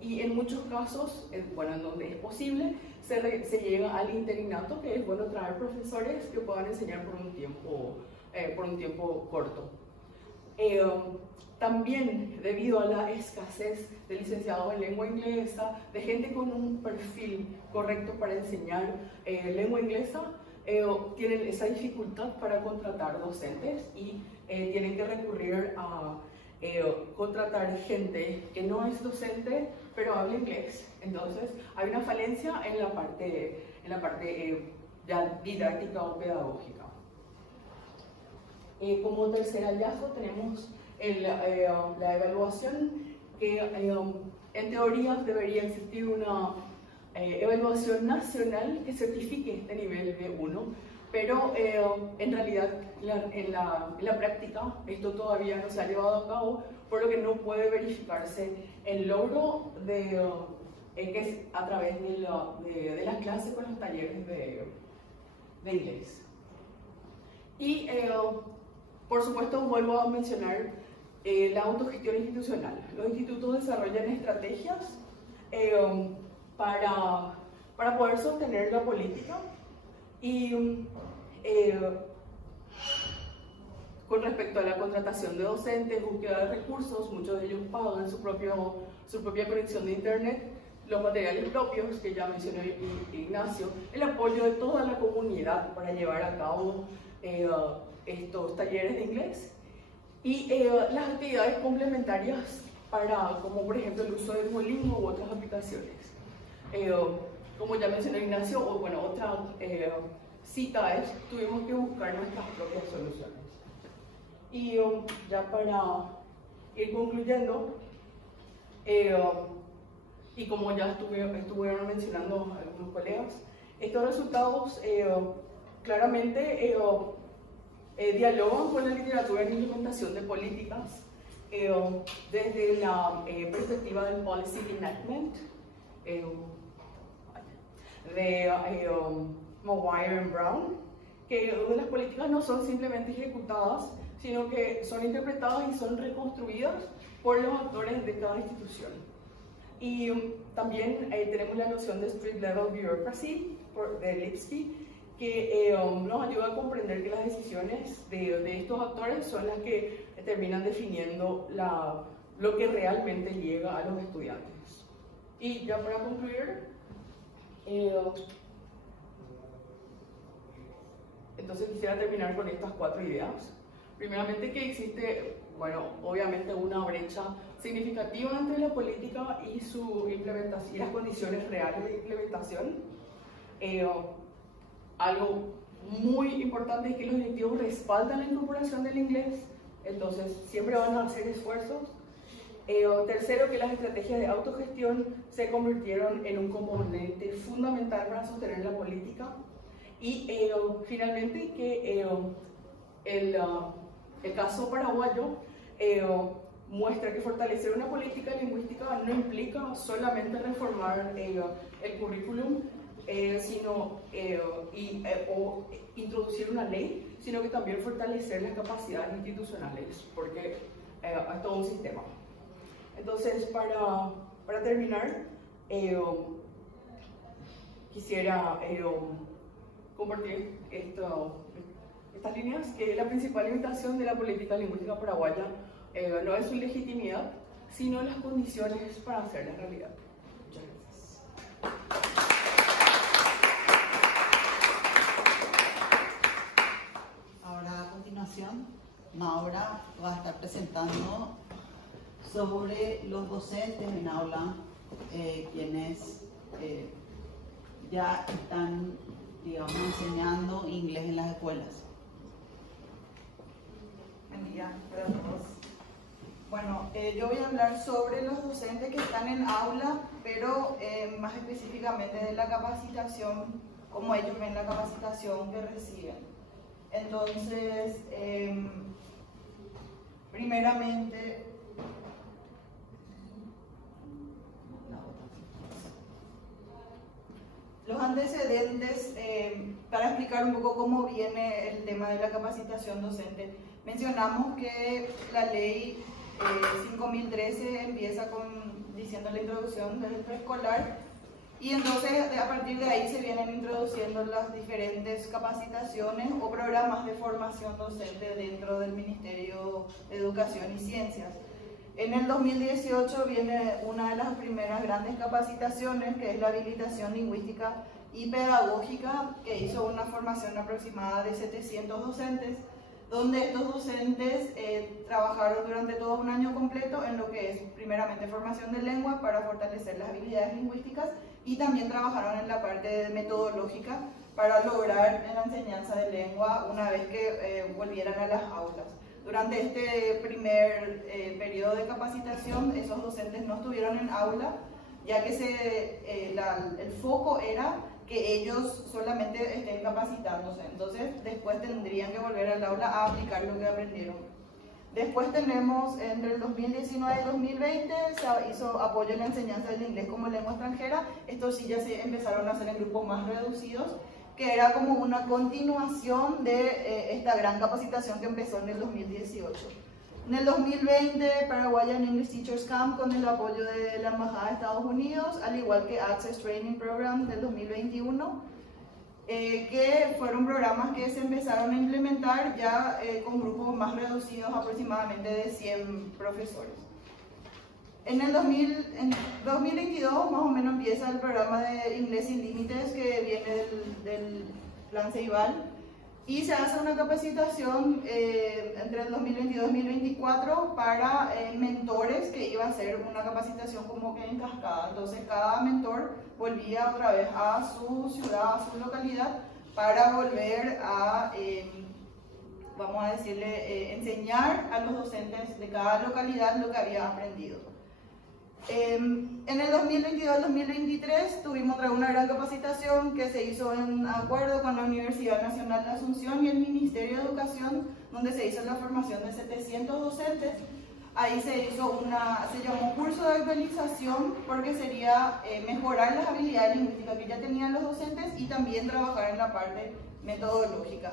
Y en muchos casos, bueno, en donde es posible, se llega al interinato, que es bueno traer profesores que puedan enseñar por un tiempo corto. También, debido a la escasez de licenciados en lengua inglesa, de gente con un perfil correcto para enseñar lengua inglesa, tienen esa dificultad para contratar docentes y tienen que recurrir a contratar gente que no es docente pero habla inglés. Entonces hay una falencia en la parte ya didáctica o pedagógica. Como tercer hallazgo tenemos la evaluación, que en teoría debería existir una evaluación nacional que certifique este nivel B1, pero en realidad en la práctica esto todavía no se ha llevado a cabo, por lo que no puede verificarse el logro que es a través de las clases con los talleres de inglés. Y por supuesto vuelvo a mencionar la autogestión institucional. Los institutos desarrollan estrategias para poder sostener la política y con respecto a la contratación de docentes, búsqueda de recursos, muchos de ellos pagan su propia conexión de internet, los materiales propios que ya mencionó Ignacio, el apoyo de toda la comunidad para llevar a cabo estos talleres de inglés y las actividades complementarias como por ejemplo el uso de Duolingo u otras aplicaciones. Como ya mencionó Ignacio, otra cita es, tuvimos que buscar nuestras propias soluciones. Y ya para ir concluyendo, y como ya estuvieron mencionando algunos colegas, estos resultados claramente dialogan con la literatura en implementación de políticas desde la perspectiva del Policy Enactment de Maguire and Brown, que las políticas no son simplemente ejecutadas, sino que son interpretadas y son reconstruidas por los actores de cada institución. Y también tenemos la noción de Street Level Bureaucracy de Lipsky, que nos ayuda a comprender que las decisiones de estos actores son las que terminan definiendo lo que realmente llega a los estudiantes. Y ya para concluir, entonces quisiera terminar con estas 4 ideas. Primeramente, que existe, obviamente una brecha significativa entre la política y su implementación y las condiciones reales de implementación. Algo muy importante es que los directivos respaldan la incorporación del inglés, entonces siempre van a hacer esfuerzos. Tercero, que las estrategias de autogestión se convirtieron en un componente fundamental para sostener la política. Y finalmente, que el caso paraguayo muestra que fortalecer una política lingüística no implica solamente reformar el currículum o introducir una ley, sino que también fortalecer las capacidades institucionales, porque es todo un sistema. Entonces, para terminar, quisiera compartir estas líneas, que la principal limitación de la política lingüística paraguaya no es su legitimidad, sino las condiciones para hacerla realidad. Muchas gracias. Ahora, a continuación, Maura va a estar presentando sobre los docentes en aula, quienes ya están, digamos, enseñando inglés en las escuelas. Buen día para todos. Bueno, yo voy a hablar sobre los docentes que están en aula, pero más específicamente de la capacitación, cómo ellos ven la capacitación que reciben. Entonces, primeramente, los antecedentes, para explicar un poco cómo viene el tema de la capacitación docente. Mencionamos que la ley 5013 empieza diciendo la introducción del preescolar, y entonces a partir de ahí se vienen introduciendo las diferentes capacitaciones o programas de formación docente dentro del Ministerio de Educación y Ciencias. En el 2018 viene una de las primeras grandes capacitaciones, que es la habilitación lingüística y pedagógica, que hizo una formación aproximada de 700 docentes, donde estos docentes trabajaron durante todo un año completo en lo que es primeramente formación de lengua para fortalecer las habilidades lingüísticas, y también trabajaron en la parte metodológica para lograr la enseñanza de lengua una vez que volvieran a las aulas. Durante este primer periodo de capacitación, esos docentes no estuvieron en aula, ya que el foco era que ellos solamente estén capacitándose. Entonces, después tendrían que volver al aula a aplicar lo que aprendieron. Después tenemos, entre el 2019 y el 2020, se hizo apoyo en la enseñanza del inglés como lengua extranjera. Estos sí ya se empezaron a hacer en grupos más reducidos, que era como una continuación de esta gran capacitación que empezó en el 2018. En el 2020, Paraguayan English Teachers Camp, con el apoyo de la Embajada de Estados Unidos, al igual que Access Training Program del 2021, que fueron programas que se empezaron a implementar ya con grupos más reducidos, aproximadamente de 100 profesores. En el 2022 más o menos empieza el programa de Inglés Sin Límites, que viene del Plan Ceibal, y se hace una capacitación entre el 2022 y 2024 para mentores, que iba a ser una capacitación como que en cascada. Entonces cada mentor volvía otra vez a su ciudad, a su localidad, para volver a, vamos a decirle, enseñar a los docentes de cada localidad lo que había aprendido. En el 2022-2023 tuvimos una gran capacitación que se hizo en acuerdo con la Universidad Nacional de Asunción y el Ministerio de Educación, donde se hizo la formación de 700 docentes. Ahí se llamó curso de actualización, porque sería mejorar las habilidades lingüísticas que ya tenían los docentes y también trabajar en la parte metodológica.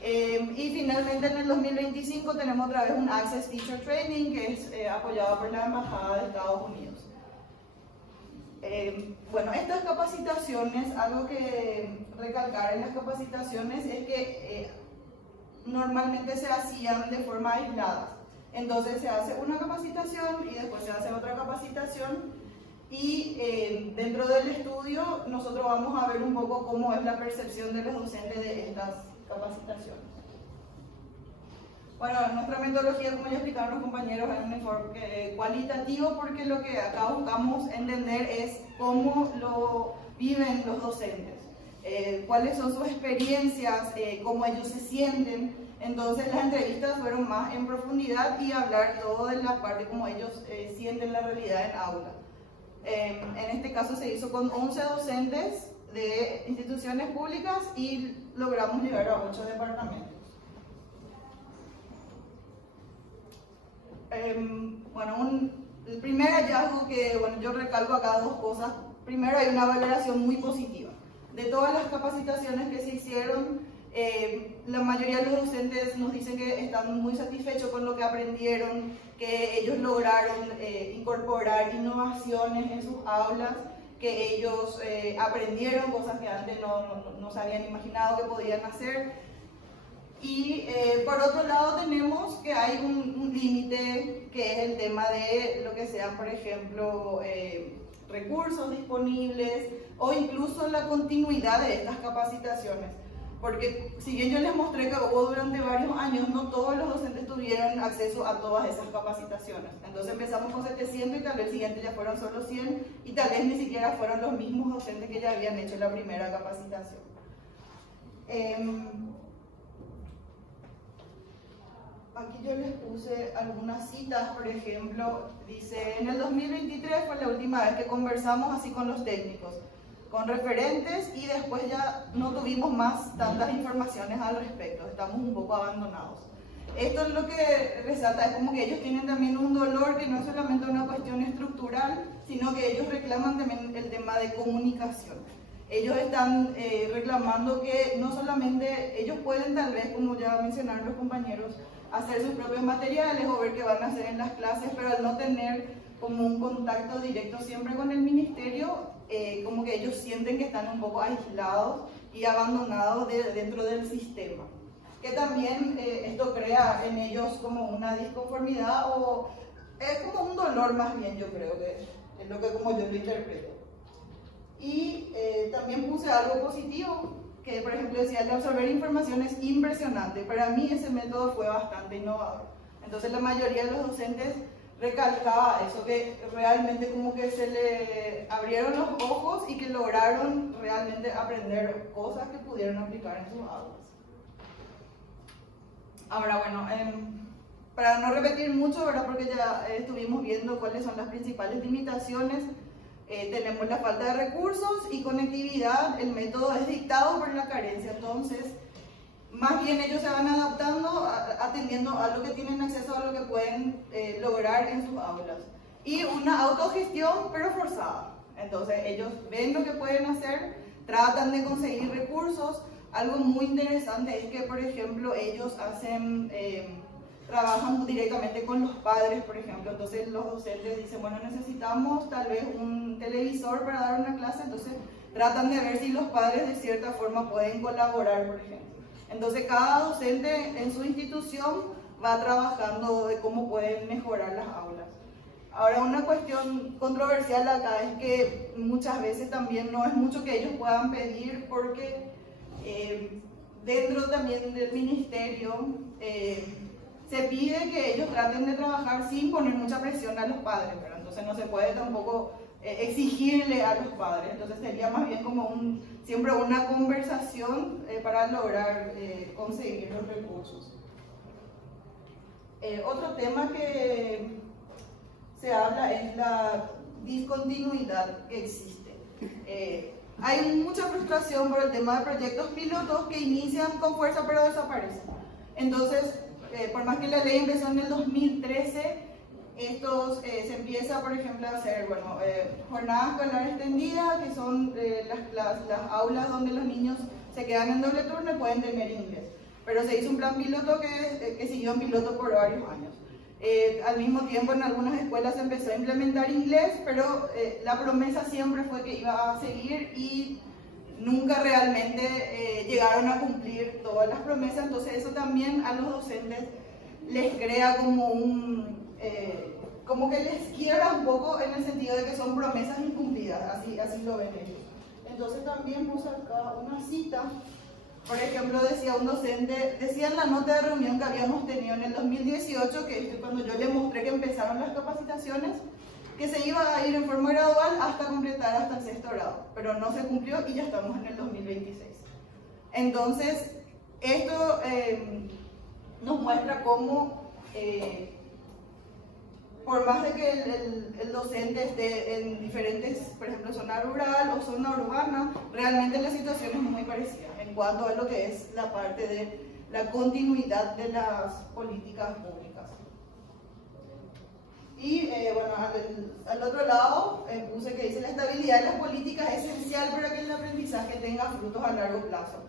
Y finalmente en el 2025 tenemos otra vez un Access Teacher Training, que es apoyado por la Embajada de Estados Unidos. Bueno, estas capacitaciones, algo que recalcar en las capacitaciones es que normalmente se hacían de forma aislada. Entonces se hace una capacitación y después se hace otra capacitación, y dentro del estudio nosotros vamos a ver un poco cómo es la percepción de los docentes de estas capacitaciones. Bueno, nuestra metodología, como ya explicaron los compañeros, es un enfoque cualitativo, porque lo que acá buscamos entender es cómo lo viven los docentes, cuáles son sus experiencias, cómo ellos se sienten. Entonces las entrevistas fueron más en profundidad y hablar todo de la parte como ellos sienten la realidad en aula. En este caso se hizo con 11 docentes de instituciones públicas y logramos llegar a 8 departamentos. El primer hallazgo que, yo recalco acá dos cosas. Primero, hay una valoración muy positiva. De todas las capacitaciones que se hicieron, la mayoría de los docentes nos dicen que están muy satisfechos con lo que aprendieron, que ellos lograron incorporar innovaciones en sus aulas, que ellos aprendieron cosas que antes no se habían imaginado que podían hacer. Y por otro lado tenemos que hay un límite, que es el tema de lo que sean, por ejemplo, recursos disponibles o incluso la continuidad de estas capacitaciones. Porque si bien yo les mostré que hubo durante varios años, no todos los docentes tuvieron acceso a todas esas capacitaciones. Entonces empezamos con 700 y tal vez el siguiente ya fueron solo 100, y tal vez ni siquiera fueron los mismos docentes que ya habían hecho la primera capacitación. Aquí yo les puse algunas citas. Por ejemplo, dice: en el 2023 fue la última vez que conversamos así con los técnicos, con referentes, y después ya no tuvimos más tantas informaciones al respecto, estamos un poco abandonados. Esto es lo que resalta, es como que ellos tienen también un dolor que no es solamente una cuestión estructural, sino que ellos reclaman también el tema de comunicación. ellos están reclamando que no solamente ellos pueden tal vez, como ya mencionaron los compañeros, hacer sus propios materiales o ver qué van a hacer en las clases, pero al no tener como un contacto directo siempre con el ministerio, como que ellos sienten que están un poco aislados y abandonados dentro del sistema. Que también esto crea en ellos como una disconformidad o es como un dolor más bien, yo creo que es lo que como yo lo interpreto. Y también puse algo positivo, que por ejemplo decía, el absorber información es impresionante. Para mí ese método fue bastante innovador. Entonces la mayoría de los docentes recalcaba eso, que realmente como que se le abrieron los ojos y que lograron realmente aprender cosas que pudieron aplicar en sus aulas. Ahora bueno, para no repetir mucho, ¿verdad? Porque ya estuvimos viendo cuáles son las principales limitaciones. Tenemos la falta de recursos y conectividad, el método es dictado por la carencia, entonces más bien ellos se van adaptando atendiendo a lo que tienen acceso, a lo que pueden lograr en sus aulas. Y una autogestión pero forzada, entonces ellos ven lo que pueden hacer, tratan de conseguir recursos. Algo muy interesante es que por ejemplo ellos trabajan directamente con los padres, por ejemplo, entonces los docentes dicen, bueno, necesitamos tal vez un televisor para dar una clase, entonces tratan de ver si los padres de cierta forma pueden colaborar, por ejemplo. Entonces cada docente en su institución va trabajando de cómo pueden mejorar las aulas. Ahora una cuestión controversial acá es que muchas veces también no es mucho que ellos puedan pedir porque dentro también del ministerio se pide que ellos traten de trabajar sin poner mucha presión a los padres, ¿verdad? Entonces no se puede tampoco exigirle a los padres, entonces sería más bien como siempre una conversación para lograr conseguir los recursos. Otro tema que se habla es la discontinuidad que existe. Hay mucha frustración por el tema de proyectos pilotos que inician con fuerza pero desaparecen. Entonces, por más que la ley empezó en el 2013, estos se empieza, por ejemplo, a hacer jornadas escolar extendidas, que son las aulas donde los niños se quedan en doble turno y pueden tener inglés. Pero se hizo un plan piloto que siguió en piloto por varios años. Al mismo tiempo, en algunas escuelas se empezó a implementar inglés, pero la promesa siempre fue que iba a seguir y nunca realmente llegaron a cumplir todas las promesas. Entonces eso también a los docentes les crea como que les quiebra un poco en el sentido de que son promesas incumplidas, así lo ven ellos. Entonces también puse acá una cita. Por ejemplo, decía un docente, decía en la nota de reunión que habíamos tenido en el 2018, que cuando yo le mostré que empezaron las capacitaciones, que se iba a ir en forma gradual hasta completar hasta el 6º grado, pero no se cumplió y ya estamos en el 2026. Entonces, esto nos muestra cómo, por más de que el docente esté en diferentes, por ejemplo, zona rural o zona urbana, realmente la situación es muy parecida en cuanto a lo que es la parte de la continuidad de las políticas públicas. Y bueno, al otro lado puse que dice la estabilidad de las políticas es esencial para que el aprendizaje tenga frutos a largo plazo.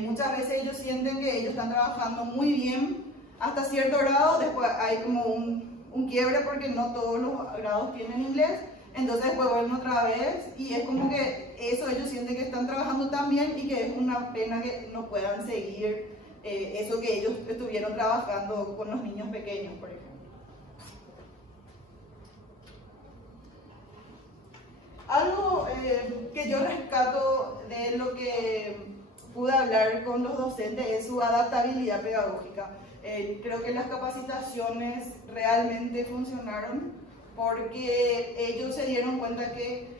Muchas veces ellos sienten que ellos están trabajando muy bien hasta cierto grado, después hay como un quiebre porque no todos los grados tienen inglés, entonces después vuelven otra vez y es como que eso ellos sienten que están trabajando tan bien y que es una pena que no puedan seguir eso que ellos estuvieron trabajando con los niños pequeños, por ejemplo. Algo que yo rescato de lo que pude hablar con los docentes es su adaptabilidad pedagógica. Creo que las capacitaciones realmente funcionaron porque ellos se dieron cuenta que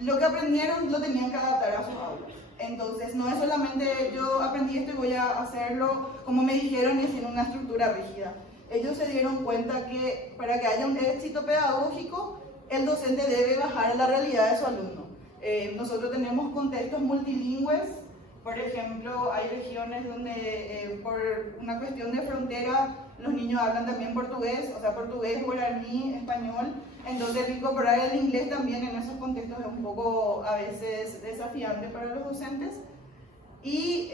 lo que aprendieron lo tenían que adaptar a sus aulas. Entonces no es solamente yo aprendí esto y voy a hacerlo como me dijeron y haciendo una estructura rígida. Ellos se dieron cuenta que para que haya un éxito pedagógico, el docente debe bajar a la realidad de su alumno. Nosotros tenemos contextos multilingües Por ejemplo, hay regiones donde por una cuestión de frontera los niños hablan también portugués, o sea, portugués, guaraní, español. Entonces, incorporar el inglés también en esos contextos es un poco a veces desafiante para los docentes. Y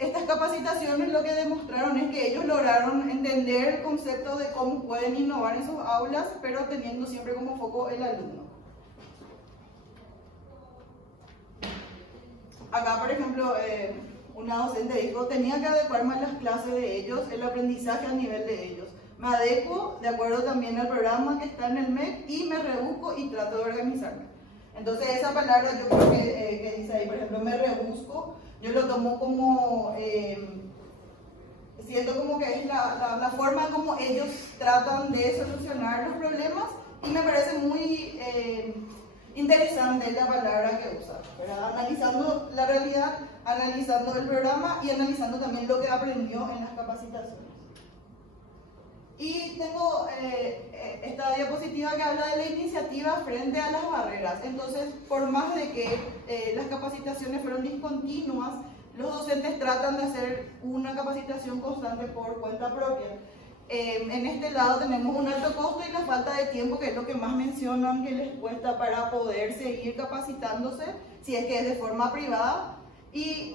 estas capacitaciones lo que demostraron es que ellos lograron entender el concepto de cómo pueden innovar en sus aulas, pero teniendo siempre como foco el alumno. Acá, por ejemplo, una docente dijo, tenía que adecuarme a las clases de ellos, el aprendizaje al nivel de ellos. Me adecuo de acuerdo también al programa que está en el MEC y me rebusco y trato de organizarme. Entonces esa palabra yo creo que dice ahí, por ejemplo, me rebusco, yo lo tomo como, siento como que es la forma como ellos tratan de solucionar los problemas y me parece muy interesante la palabra que usa, ¿verdad? Analizando la realidad, analizando el programa y analizando también lo que aprendió en las capacitaciones. Y tengo esta diapositiva que habla de la iniciativa frente a las barreras. Entonces, por más de que las capacitaciones fueron discontinuas, los docentes tratan de hacer una capacitación constante por cuenta propia. En este lado tenemos un alto costo y la falta de tiempo, que es lo que más mencionan que les cuesta para poder seguir capacitándose, si es que es de forma privada.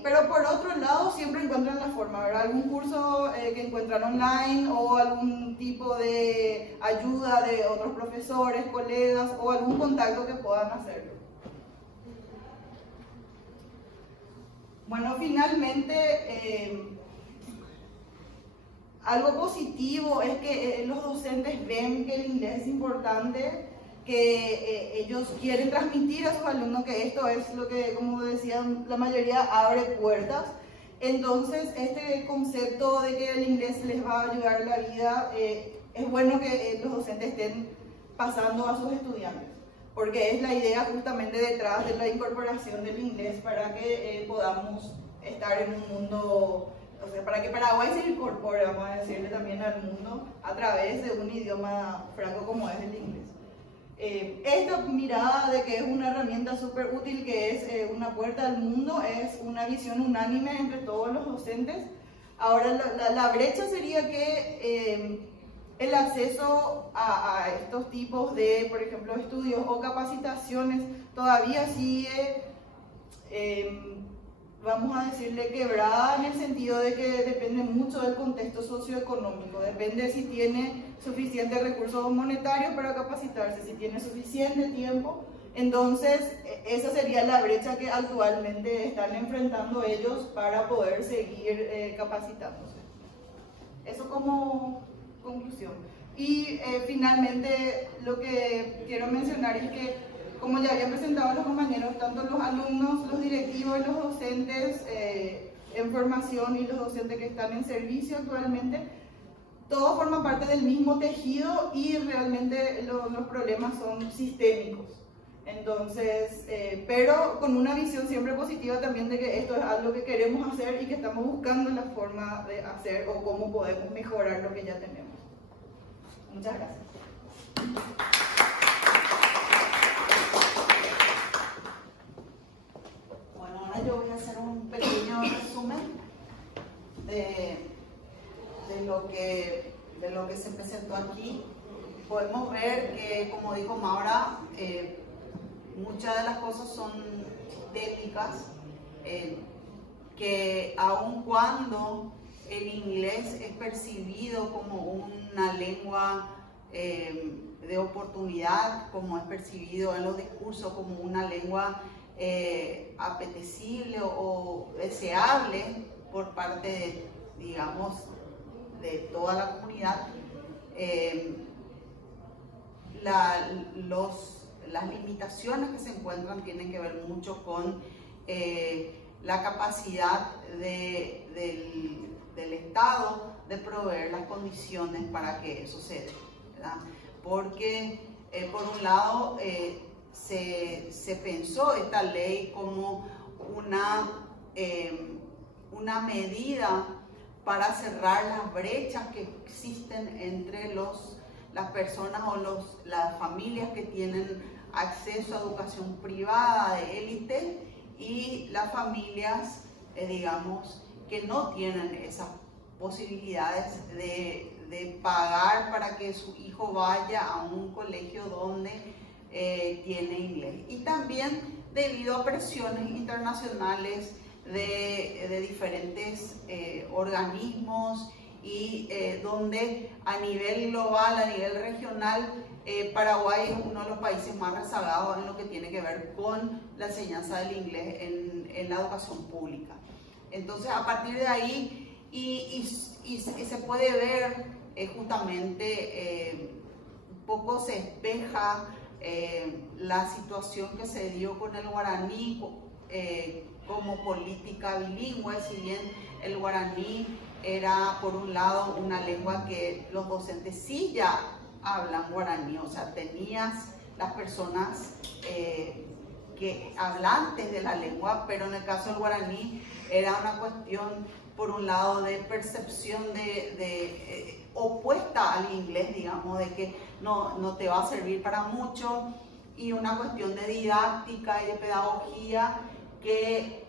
Pero por otro lado siempre encuentran la forma, ¿verdad? Algún curso que encuentran online o algún tipo de ayuda de otros profesores, colegas o algún contacto que puedan hacerlo. Bueno, finalmente, algo positivo es que los docentes ven que el inglés es importante, que ellos quieren transmitir a sus alumnos que esto es lo que, como decían, la mayoría abre puertas. Entonces, este concepto de que el inglés les va a ayudar en la vida, es bueno que los docentes estén pasando a sus estudiantes, porque es la idea justamente detrás de la incorporación del inglés para que podamos estar en un mundo, o sea, para que Paraguay se incorpore, vamos a decirle, también al mundo a través de un idioma franco como es el inglés. Esta mirada de que es una herramienta súper útil, que es una puerta al mundo, es una visión unánime entre todos los docentes. Ahora, la brecha sería que el acceso a estos tipos de, por ejemplo, estudios o capacitaciones todavía sigue, vamos a decirle, quebrada, en el sentido de que depende mucho del contexto socioeconómico, depende si tiene suficientes recursos monetarios para capacitarse, si tiene suficiente tiempo. Entonces, esa sería la brecha que actualmente están enfrentando ellos para poder seguir capacitándose. Eso como conclusión. Y finalmente, lo que quiero mencionar es que, como ya habían presentado los compañeros, tanto los alumnos, los directivos y los docentes en formación y los docentes que están en servicio actualmente, todos forman parte del mismo tejido y realmente los problemas son sistémicos. Entonces, pero con una visión siempre positiva también de que esto es algo que queremos hacer y que estamos buscando la forma de hacer o cómo podemos mejorar lo que ya tenemos. Muchas gracias. Yo voy a hacer un pequeño resumen de lo que se presentó aquí. Podemos ver que, como dijo Maura, muchas de las cosas son técnicas, que aun cuando el inglés es percibido como una lengua de oportunidad, como es percibido en los discursos como una lengua apetecible o deseable por parte de, digamos, de toda la comunidad, las limitaciones que se encuentran tienen que ver mucho con la capacidad del Estado de proveer las condiciones para que eso se dé, ¿verdad? Porque por un lado se pensó esta ley como una medida para cerrar las brechas que existen entre las personas o las familias que tienen acceso a educación privada de élite y las familias digamos, que no tienen esas posibilidades de pagar para que su hijo vaya a un colegio donde tiene inglés. Y también debido a presiones internacionales de diferentes organismos y donde a nivel global, a nivel regional, Paraguay es uno de los países más rezagados en lo que tiene que ver con la enseñanza del inglés en la educación pública. Entonces, a partir de ahí, y se puede ver justamente, un poco se espeja la situación que se dio con el guaraní como política bilingüe, si bien el guaraní era por un lado una lengua que los docentes sí ya hablan guaraní, o sea, tenías las personas que hablantes de la lengua, pero en el caso del guaraní era una cuestión por un lado de percepción opuesta al inglés, digamos, de que no te va a servir para mucho, y una cuestión de didáctica y de pedagogía que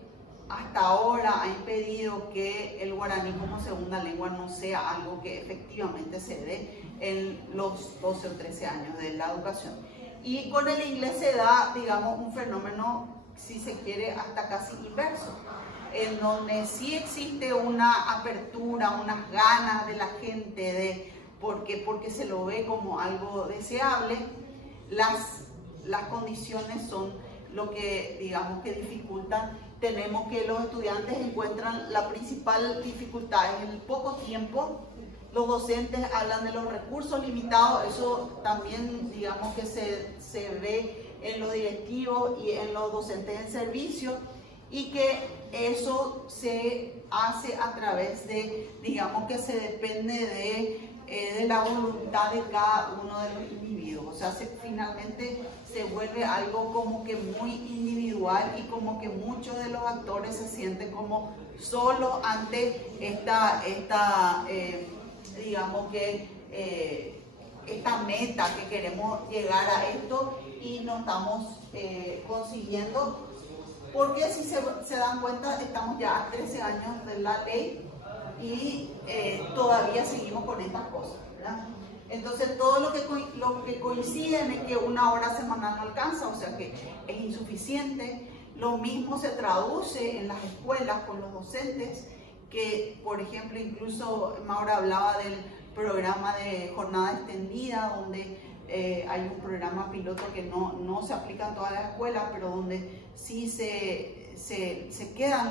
hasta ahora ha impedido que el guaraní como segunda lengua no sea algo que efectivamente se dé en los 12 o 13 años de la educación. Y con el inglés se da, digamos, un fenómeno, si se quiere, hasta casi inverso, en donde sí existe una apertura, unas ganas de la gente porque se lo ve como algo deseable. Las condiciones son lo que, digamos, que dificultan. Tenemos que los estudiantes encuentran la principal dificultad en el poco tiempo. Los docentes hablan de los recursos limitados, eso también, digamos, que se ve en los directivos y en los docentes en servicio, y que eso se hace a través de, digamos, que se depende de la voluntad de cada uno de los individuos. O sea, finalmente se vuelve algo como que muy individual, y como que muchos de los actores se sienten como solos ante digamos que esta meta que queremos llegar a esto, y no estamos consiguiendo, porque si se dan cuenta estamos ya a 13 años de la ley y todavía seguimos con estas cosas, ¿verdad? Entonces todo lo que coinciden es que una hora semanal no alcanza, o sea que es insuficiente. Lo mismo se traduce en las escuelas con los docentes, que por ejemplo incluso Maura hablaba del programa de jornada extendida, donde hay un programa piloto que no se aplica en todas las escuelas, pero donde sí se quedan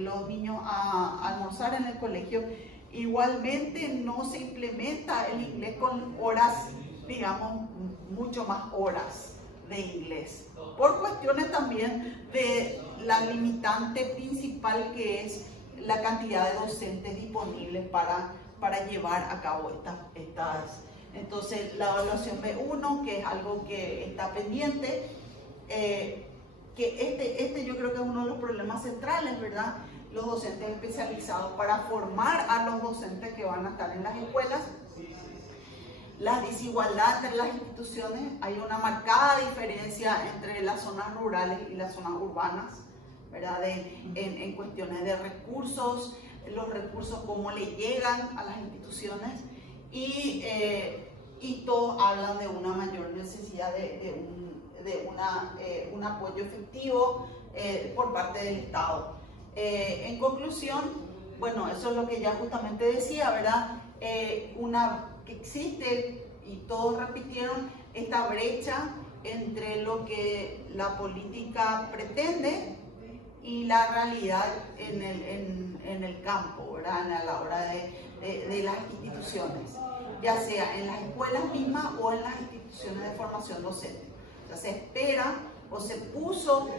los niños a almorzar en el colegio. Igualmente no se implementa el inglés con horas, digamos, mucho más horas de inglés, por cuestiones también de la limitante principal, que es la cantidad de docentes disponibles para llevar a cabo estas. Entonces, la evaluación B1, que es algo que está pendiente, que yo creo que es uno de los problemas centrales, ¿verdad? Los docentes especializados para formar a los docentes que van a estar en las escuelas. La desigualdad entre las instituciones, hay una marcada diferencia entre las zonas rurales y las zonas urbanas, ¿verdad? En cuestiones de recursos, los recursos cómo le llegan a las instituciones, y todos hablan de una mayor necesidad de un apoyo efectivo por parte del Estado. En conclusión, bueno, eso es lo que ya justamente decía, ¿verdad? Que existe, y todos repitieron, esta brecha entre lo que la política pretende y la realidad en el campo, ¿verdad? A la hora de las instituciones, ya sea en las escuelas mismas o en las instituciones de formación docente. O sea, se espera o se puso,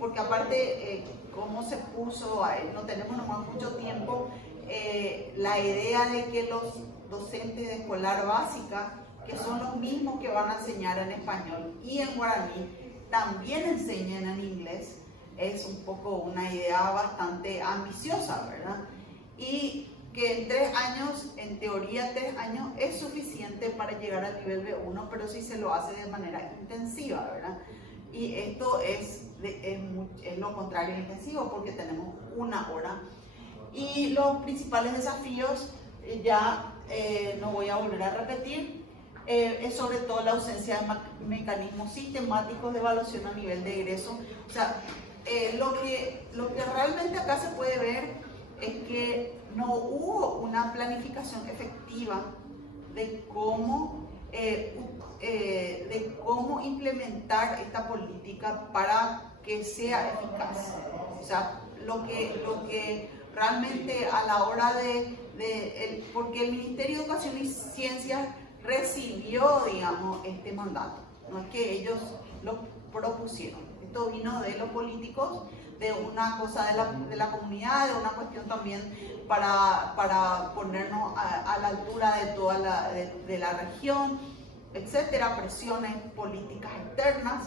porque aparte, como se puso, no tenemos nomás mucho tiempo, la idea de que los docentes de escolar básica, que son los mismos que van a enseñar en español y en guaraní, también enseñen en inglés, es un poco una idea bastante ambiciosa, ¿verdad? Y que en 3 años, en teoría 3 años es suficiente para llegar al nivel B1, pero sí se lo hace de manera intensiva, ¿verdad? Y esto es es lo contrario de intensivo porque tenemos 1 hora. Y los principales desafíos, no voy a volver a repetir, es sobre todo la ausencia de mecanismos sistemáticos de evaluación a nivel de egreso. O sea, lo que realmente acá se puede ver es que no hubo una planificación efectiva de cómo implementar esta política para que sea eficaz. O sea, lo que realmente a la hora porque el Ministerio de Educación y Ciencias recibió, digamos, este mandato, no es que ellos lo propusieron. Esto vino de los políticos, de una cosa de la comunidad, de una cuestión también para ponernos a la altura de toda la región, etcétera, presiones políticas externas.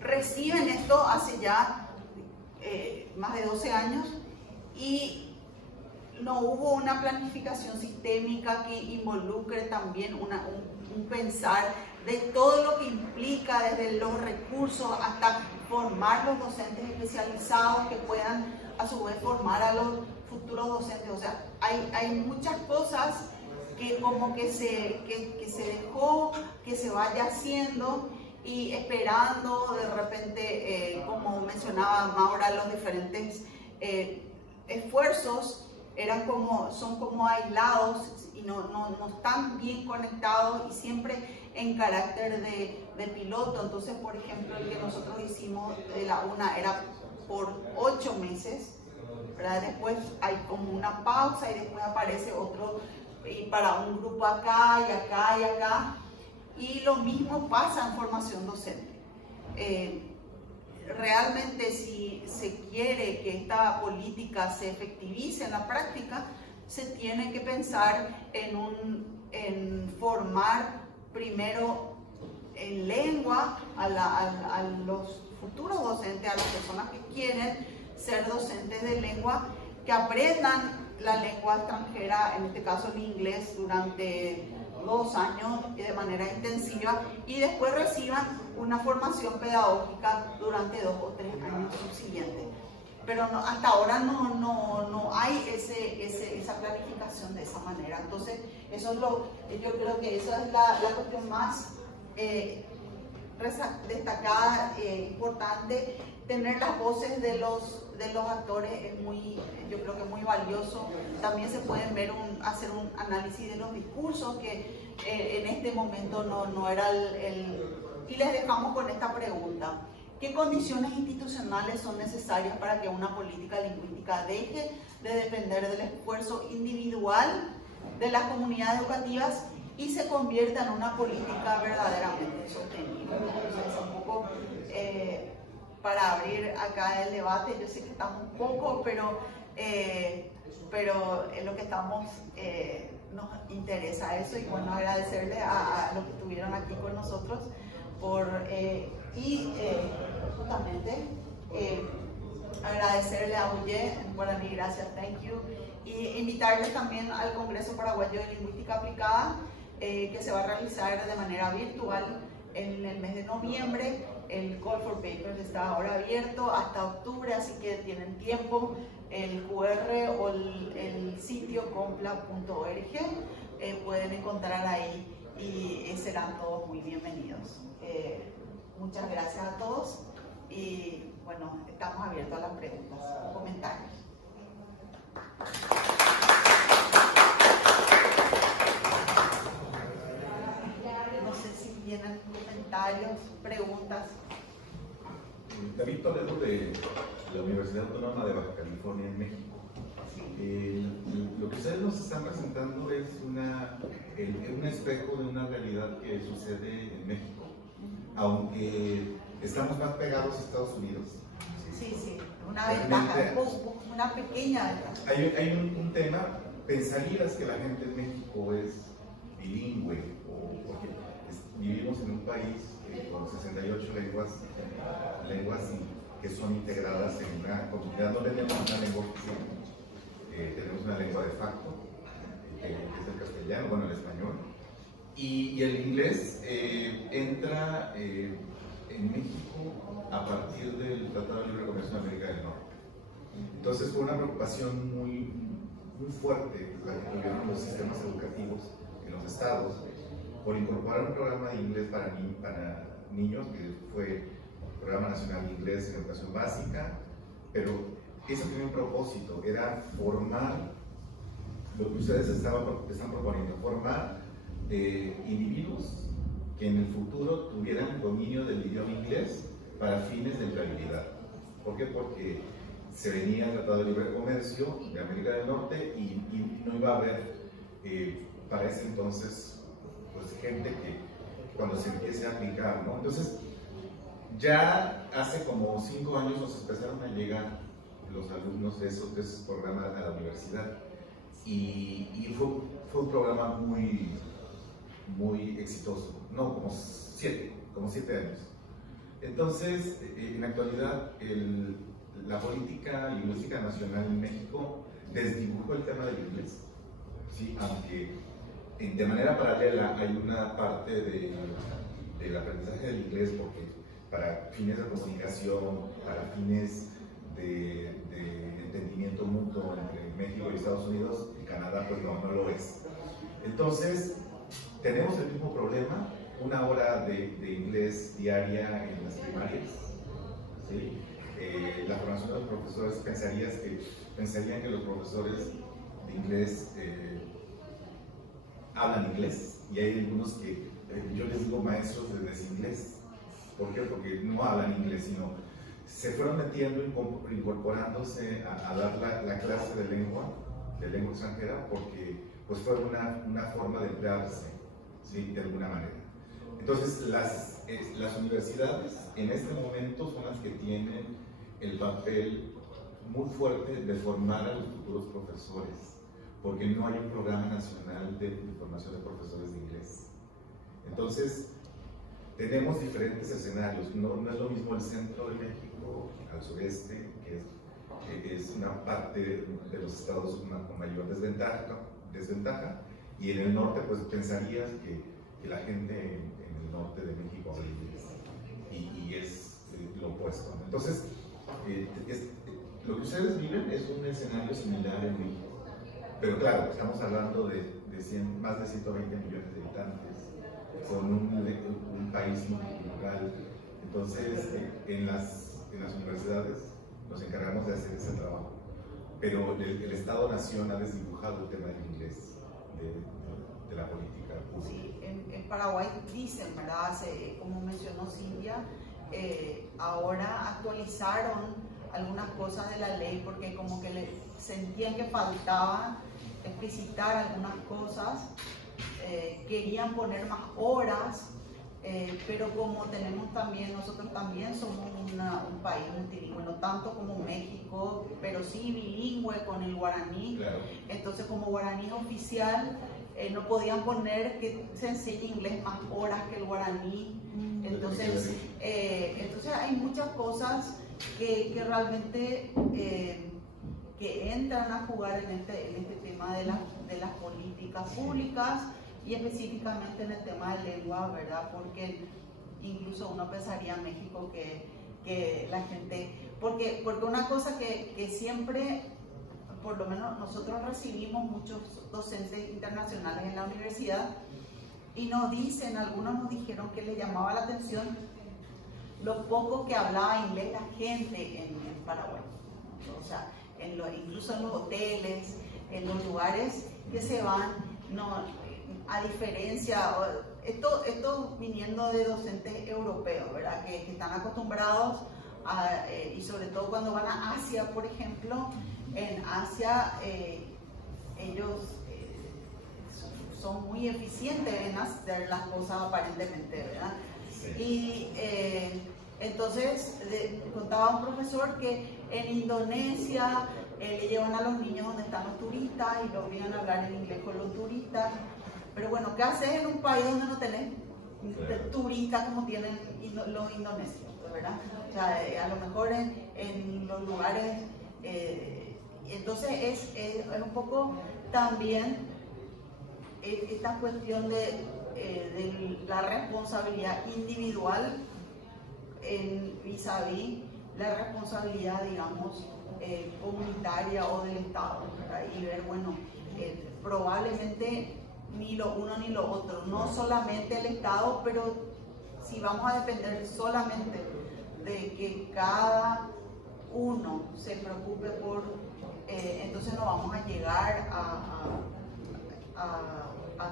Reciben esto hace ya más de 12 años y no hubo una planificación sistémica que involucre también un pensar de todo lo que implica, desde los recursos hasta formar los docentes especializados que puedan a su vez formar a los futuros docentes. O sea, hay muchas cosas que como que se dejó que se vaya haciendo y esperando de repente, como mencionaba Maura, los diferentes esfuerzos son como aislados y no están bien conectados y siempre en carácter de piloto. Entonces, por ejemplo, el que nosotros hicimos de la UNA era por 8 meses, ¿verdad? Después hay como una pausa y después aparece otro y para un grupo acá y acá y acá. Y lo mismo pasa en formación docente. Realmente si se quiere que esta política se efectivice en la práctica, se tiene que pensar en formar primero en lengua a los futuros docentes, a las personas que quieren ser docentes de lengua, que aprendan la lengua extranjera, en este caso el inglés, durante 2 años de manera intensiva y después reciban una formación pedagógica durante 2 o 3 años subsiguientes. Pero hasta ahora no hay esa planificación de esa manera. Entonces, yo creo que esa es la cuestión más destacada, importante. Tener las voces de los actores yo creo que es muy valioso. También se pueden hacer un análisis de los discursos que en este momento no era y les dejamos con esta pregunta: ¿qué condiciones institucionales son necesarias para que una política lingüística deje de depender del esfuerzo individual de las comunidades educativas y se convierta en una política verdaderamente sostenible? Entonces, un poco para abrir acá el debate. Yo sé que estamos un poco, pero en lo que estamos nos interesa eso, y bueno, agradecerle a los que estuvieron aquí con nosotros justamente agradecerle a UYE en guaraní, gracias, thank you, y invitarles también al Congreso Paraguayo de Lingüística Aplicada, que se va a realizar de manera virtual en el mes de noviembre. El Call for Papers está ahora abierto hasta octubre, así que tienen tiempo. El QR o el sitio compla.org pueden encontrar ahí y serán todos muy bienvenidos. Muchas gracias a todos y bueno, estamos abiertos a las preguntas y comentarios. No sé si tienen comentarios, preguntas. David Toledo, de la Universidad Autónoma de Baja California en México. Lo que ustedes nos están presentando es un espejo de una realidad que sucede en México, aunque estamos más pegados a Estados Unidos. Sí, una ventaja, una pequeña ventaja. Hay un tema, pensarías que la gente en México es bilingüe, porque vivimos en un país con 68 lenguas que son integradas en una comunidad. No tenemos una lengua oficial, tenemos una lengua de facto, que es el castellano, bueno, el español, y el inglés entra en México a partir del Tratado de Libre Comercio de América del Norte. Entonces fue una preocupación muy fuerte la que tuvieron los sistemas educativos en los estados por incorporar un programa de inglés para niños, que fue el Programa Nacional de Inglés en Educación Básica, pero eso tenía un propósito, era formar lo que ustedes están proponiendo, formar individuos que en el futuro tuvieran dominio del idioma inglés para fines de empleabilidad. ¿Por qué? Porque se venía el Tratado de Libre Comercio de América del Norte y no iba a haber para ese entonces pues, gente que cuando se empiece a aplicar, ¿no? Entonces, ya hace como 5 años nos empezaron a llegar los alumnos de esos programas a la universidad y fue un programa muy exitoso, no, como 7 años. Entonces, en la actualidad, la política lingüística nacional en México desdibujó el tema del inglés, ¿sí? Aunque de manera paralela hay una parte del aprendizaje del inglés, porque para fines de comunicación, para fines de entendimiento mutuo entre México y Estados Unidos, y Canadá pues no lo es. Entonces, tenemos el mismo problema, 1 hora de inglés diaria en las primarias, ¿sí? La formación de los profesores pensarían que los profesores de inglés hablan inglés, y hay algunos que yo les digo maestros de desinglés. ¿Por qué? Porque no hablan inglés, sino se fueron metiendo, incorporándose a dar la clase de lengua extranjera, porque pues fue una forma de emplearse, ¿sí? De alguna manera. Entonces las universidades en este momento son las que tienen el papel muy fuerte de formar a los futuros profesores, porque no hay un programa nacional de formación de profesores de inglés. Entonces, tenemos diferentes escenarios, no es lo mismo el centro de México al sureste, que es una parte de los estados con mayor desventaja, y en el norte pues pensarías que la gente en el norte de México habla inglés, y es lo opuesto. Entonces, lo que ustedes viven es un escenario similar en México, pero claro, estamos hablando de más de 120 millones de habitantes, con un país multicultural. Entonces, en las universidades nos encargamos de hacer ese trabajo, pero el Estado-Nación ha desdibujado el tema del inglés de la política pública. Sí, en Paraguay dicen, ¿verdad? Como mencionó Cintia, ahora actualizaron algunas cosas de la ley porque como que sentían que faltaba explicitar algunas cosas, querían poner más horas, pero como nosotros también somos un país multilingüe, no tanto como México, pero sí bilingüe con el guaraní. Claro. Entonces como guaraní es oficial, no podían poner que se enseñe inglés más horas que el guaraní. Entonces hay muchas cosas que realmente que entran a jugar en este tema de las políticas públicas, y específicamente en el tema de lengua, ¿verdad? Porque incluso uno pensaría en México que la gente, porque una cosa que siempre, por lo menos nosotros recibimos muchos docentes internacionales en la universidad, y algunos nos dijeron que les llamaba la atención lo poco que hablaba inglés la gente en Paraguay. O sea, incluso en los hoteles, en los lugares que se van, a diferencia, esto viniendo de docentes europeos, ¿verdad? Que están acostumbrados y sobre todo cuando van a Asia, por ejemplo, en Asia ellos son muy eficientes en hacer las cosas aparentemente, ¿verdad? Sí. Y entonces contaba un profesor que en Indonesia le llevan a los niños donde están los turistas y los obligan a hablar en inglés con los turistas. Pero bueno, ¿qué haces en un país donde no tenés turistas como tienen los indonesios, ¿verdad? O sea, a lo mejor en los lugares, entonces es un poco también esta cuestión de la responsabilidad individual vis a vis la responsabilidad, digamos, comunitaria o del Estado, ¿verdad? Y ver, bueno, probablemente ni lo uno ni lo otro, no solamente el Estado, pero si vamos a depender solamente de que cada uno se preocupe por, entonces no vamos a llegar a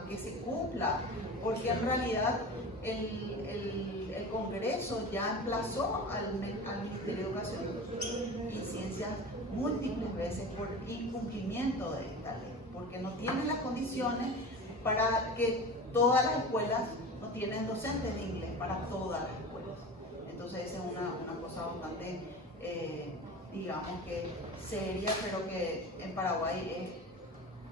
que se cumpla, porque en realidad el Congreso ya emplazó al Ministerio de Educación y Ciencias múltiples veces por incumplimiento de esta ley, porque no tienen las condiciones para que todas las escuelas no tienen docentes de inglés para todas las escuelas. Entonces esa es una cosa bastante, digamos que seria, pero que en Paraguay es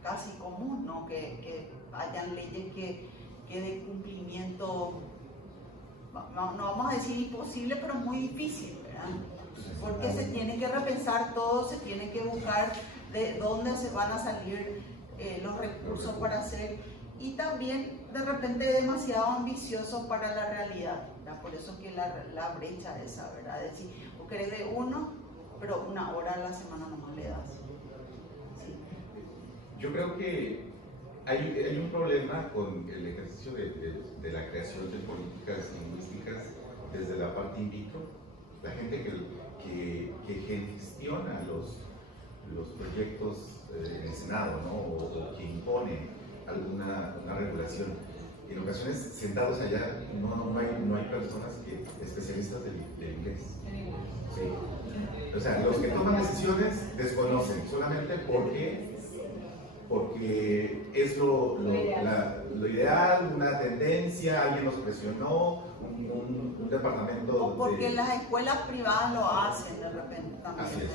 casi común, ¿no? Que hayan leyes que de cumplimiento, no vamos a decir imposible, pero muy difícil, ¿verdad? Porque se tiene que repensar todo, se tiene que buscar de dónde se van a salir los recursos para hacer, y también de repente demasiado ambicioso para la realidad, ¿verdad? Por eso que la brecha esa, ¿verdad? Es decir, vos querés de uno, pero 1 hora a la semana nomás le das. Sí. Yo creo que hay un problema con el ejercicio de la creación de políticas lingüísticas desde la parte in vitro. La gente que gestiona los proyectos en el Senado, ¿no? o que impone alguna regulación. En ocasiones, sentados allá, no hay personas especialistas del inglés. Sí. O sea, los que toman decisiones desconocen solamente porque es lo ideal, una tendencia, alguien los presionó, un departamento. O porque las escuelas privadas lo hacen de repente también. Así es.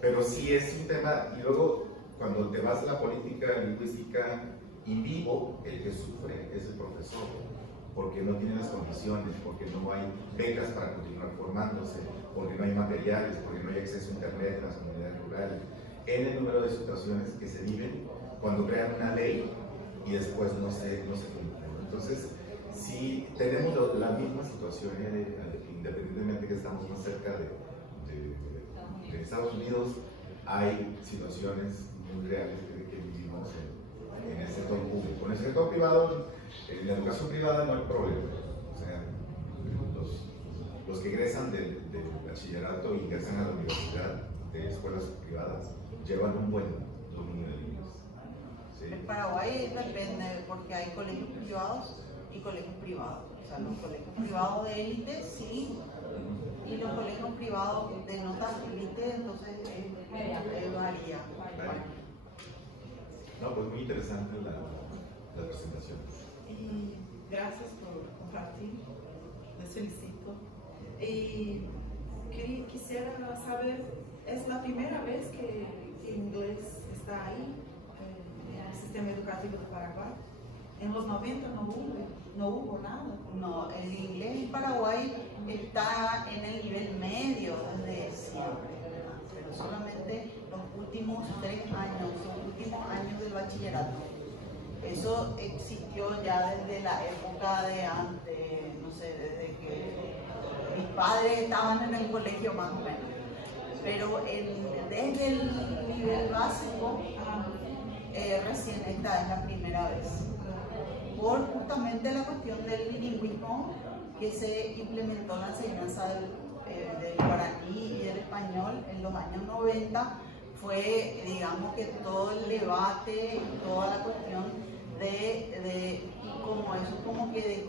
Pero sí es un tema, y luego cuando te vas a la política lingüística in vivo, el que sufre es el profesor, porque no tiene las condiciones, porque no hay becas para continuar formándose, porque no hay materiales, porque no hay acceso a internet en las comunidades rurales, en el número de situaciones que se viven cuando crean una ley y después no se cumple. Entonces, si tenemos la misma situación, independientemente que estamos más cerca de Estados Unidos, hay situaciones muy reales que vivimos en el sector público. En el sector privado, en la educación privada no hay problema. O sea, los que egresan del bachillerato y ingresan a la universidad de escuelas privadas llevan un buen dominio del inglés. ¿Sí? En Paraguay depende, porque hay colegios privados y colegios privados. O sea, los colegios privados de élite sí, y los colegios privados de no tan élite, entonces varía. No, pues muy interesante la presentación. Y gracias por compartir, les felicito. Y quisiera saber, ¿es la primera vez que inglés está ahí en el sistema educativo de Paraguay? En los 90 no hubo nada. No, el inglés en Paraguay está en el nivel medio desde siempre, ¿verdad? Pero solamente los últimos 3 años, los últimos años del bachillerato. Eso existió ya desde la época de antes, no sé, desde que mis padres estaban en el colegio más o menos. Pero desde el nivel básico, recién esta es la primera vez. Por justamente la cuestión del bilingüismo que se implementó en la enseñanza del guaraní y del español en los años 90, fue, digamos, que todo el debate y toda la cuestión como eso como que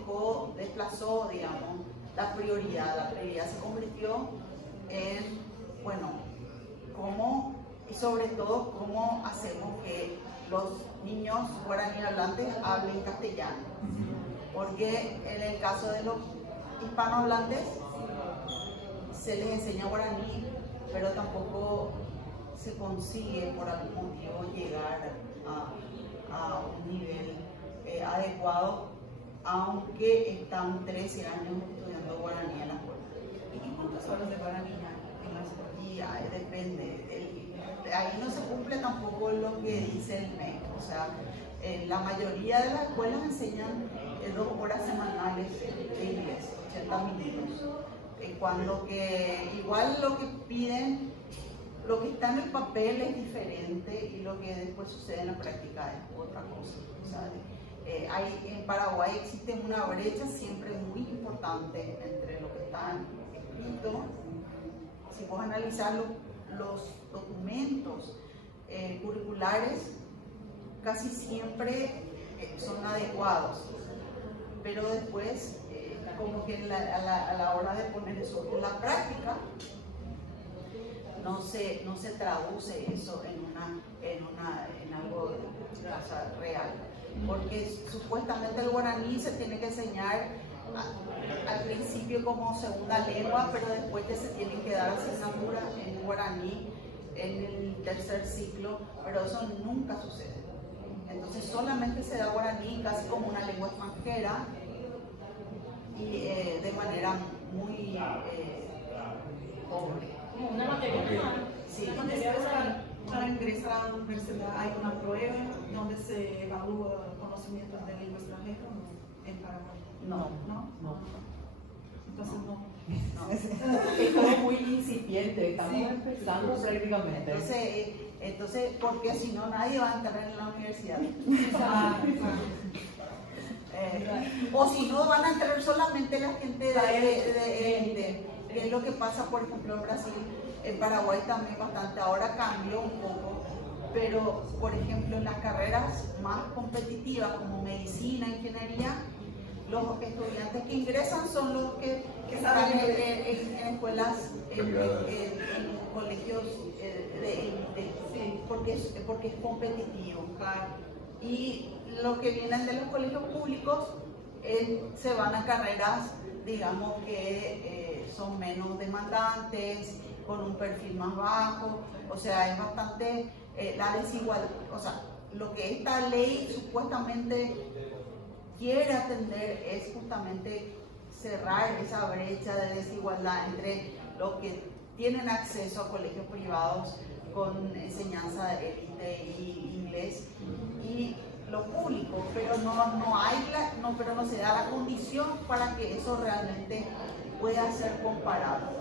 desplazó, digamos, la prioridad se convirtió en, bueno, cómo, y sobre todo, cómo hacemos que los niños guaraní hablantes hablen castellano. Porque en el caso de los hispanohablantes se les enseña guaraní, pero tampoco se consigue por algún motivo llegar a un nivel adecuado, aunque están 13 años estudiando guaraní en la escuela. ¿Y cuántas horas de guaraní hay en la escuela? Y ahí depende. Ahí no se cumple tampoco lo que dice el MEC. O sea, la mayoría de las escuelas enseñan 2 horas semanales de inglés. 80 minutos. Cuando que igual lo que piden, lo que está en el papel es diferente y lo que después sucede en la práctica es otra cosa. O sea, en Paraguay existe una brecha siempre muy importante entre lo que está escrito. Si vos analizar los documentos curriculares, casi siempre son adecuados, pero después como que a la hora de poner eso en la práctica no se traduce eso en algo real, porque supuestamente el guaraní se tiene que enseñar al principio como segunda lengua, pero después que se tienen que dar asignaturas en guaraní en el tercer ciclo, pero eso nunca sucede. Entonces solamente se da guaraní casi como una lengua extranjera y de manera muy pobre. Como una materia prima. Sí. Después, para ingresar a la universidad, ¿hay una prueba donde se evalúa el conocimiento de lengua extranjera en Paraguay? No. Entonces no. Es como muy incipiente, estamos empezando prácticamente. Entonces, porque si no nadie va a entrar en la universidad. O si no, van a entrar solamente la gente de que es lo que pasa, por ejemplo, en Brasil. En Paraguay también bastante, ahora cambió un poco, pero por ejemplo en las carreras más competitivas como medicina, ingeniería, los estudiantes que ingresan son los que están en escuelas, en colegios porque es competitivo. Y los que vienen de los colegios públicos se van a carreras, digamos, que son menos demandantes, con un perfil más bajo. O sea, es bastante la desigualdad. O sea, lo que esta ley supuestamente quiere atender es justamente cerrar esa brecha de desigualdad entre los que tienen acceso a colegios privados con enseñanza de élite y inglés y lo público, pero pero no se da la condición para que eso realmente pueda ser comparado.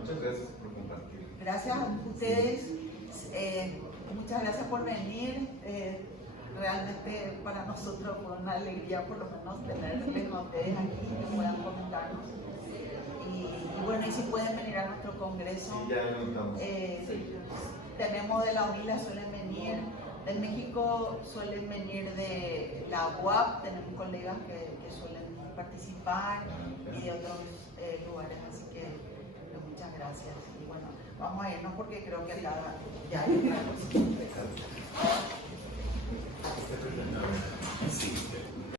Muchas gracias por compartir. Gracias a ustedes, muchas gracias por venir. Realmente para nosotros fue una alegría por lo menos tenerles a ustedes aquí que puedan comentarnos. Y bueno, y si pueden venir a nuestro congreso, Sí, ya lo notamos. tenemos de la UNILA, suelen venir, del México suelen venir de la UAP, tenemos colegas que suelen participar y de otros lugares, así que muchas gracias. Y bueno, vamos a irnos porque creo que acá ya hay otra cosa. Sí.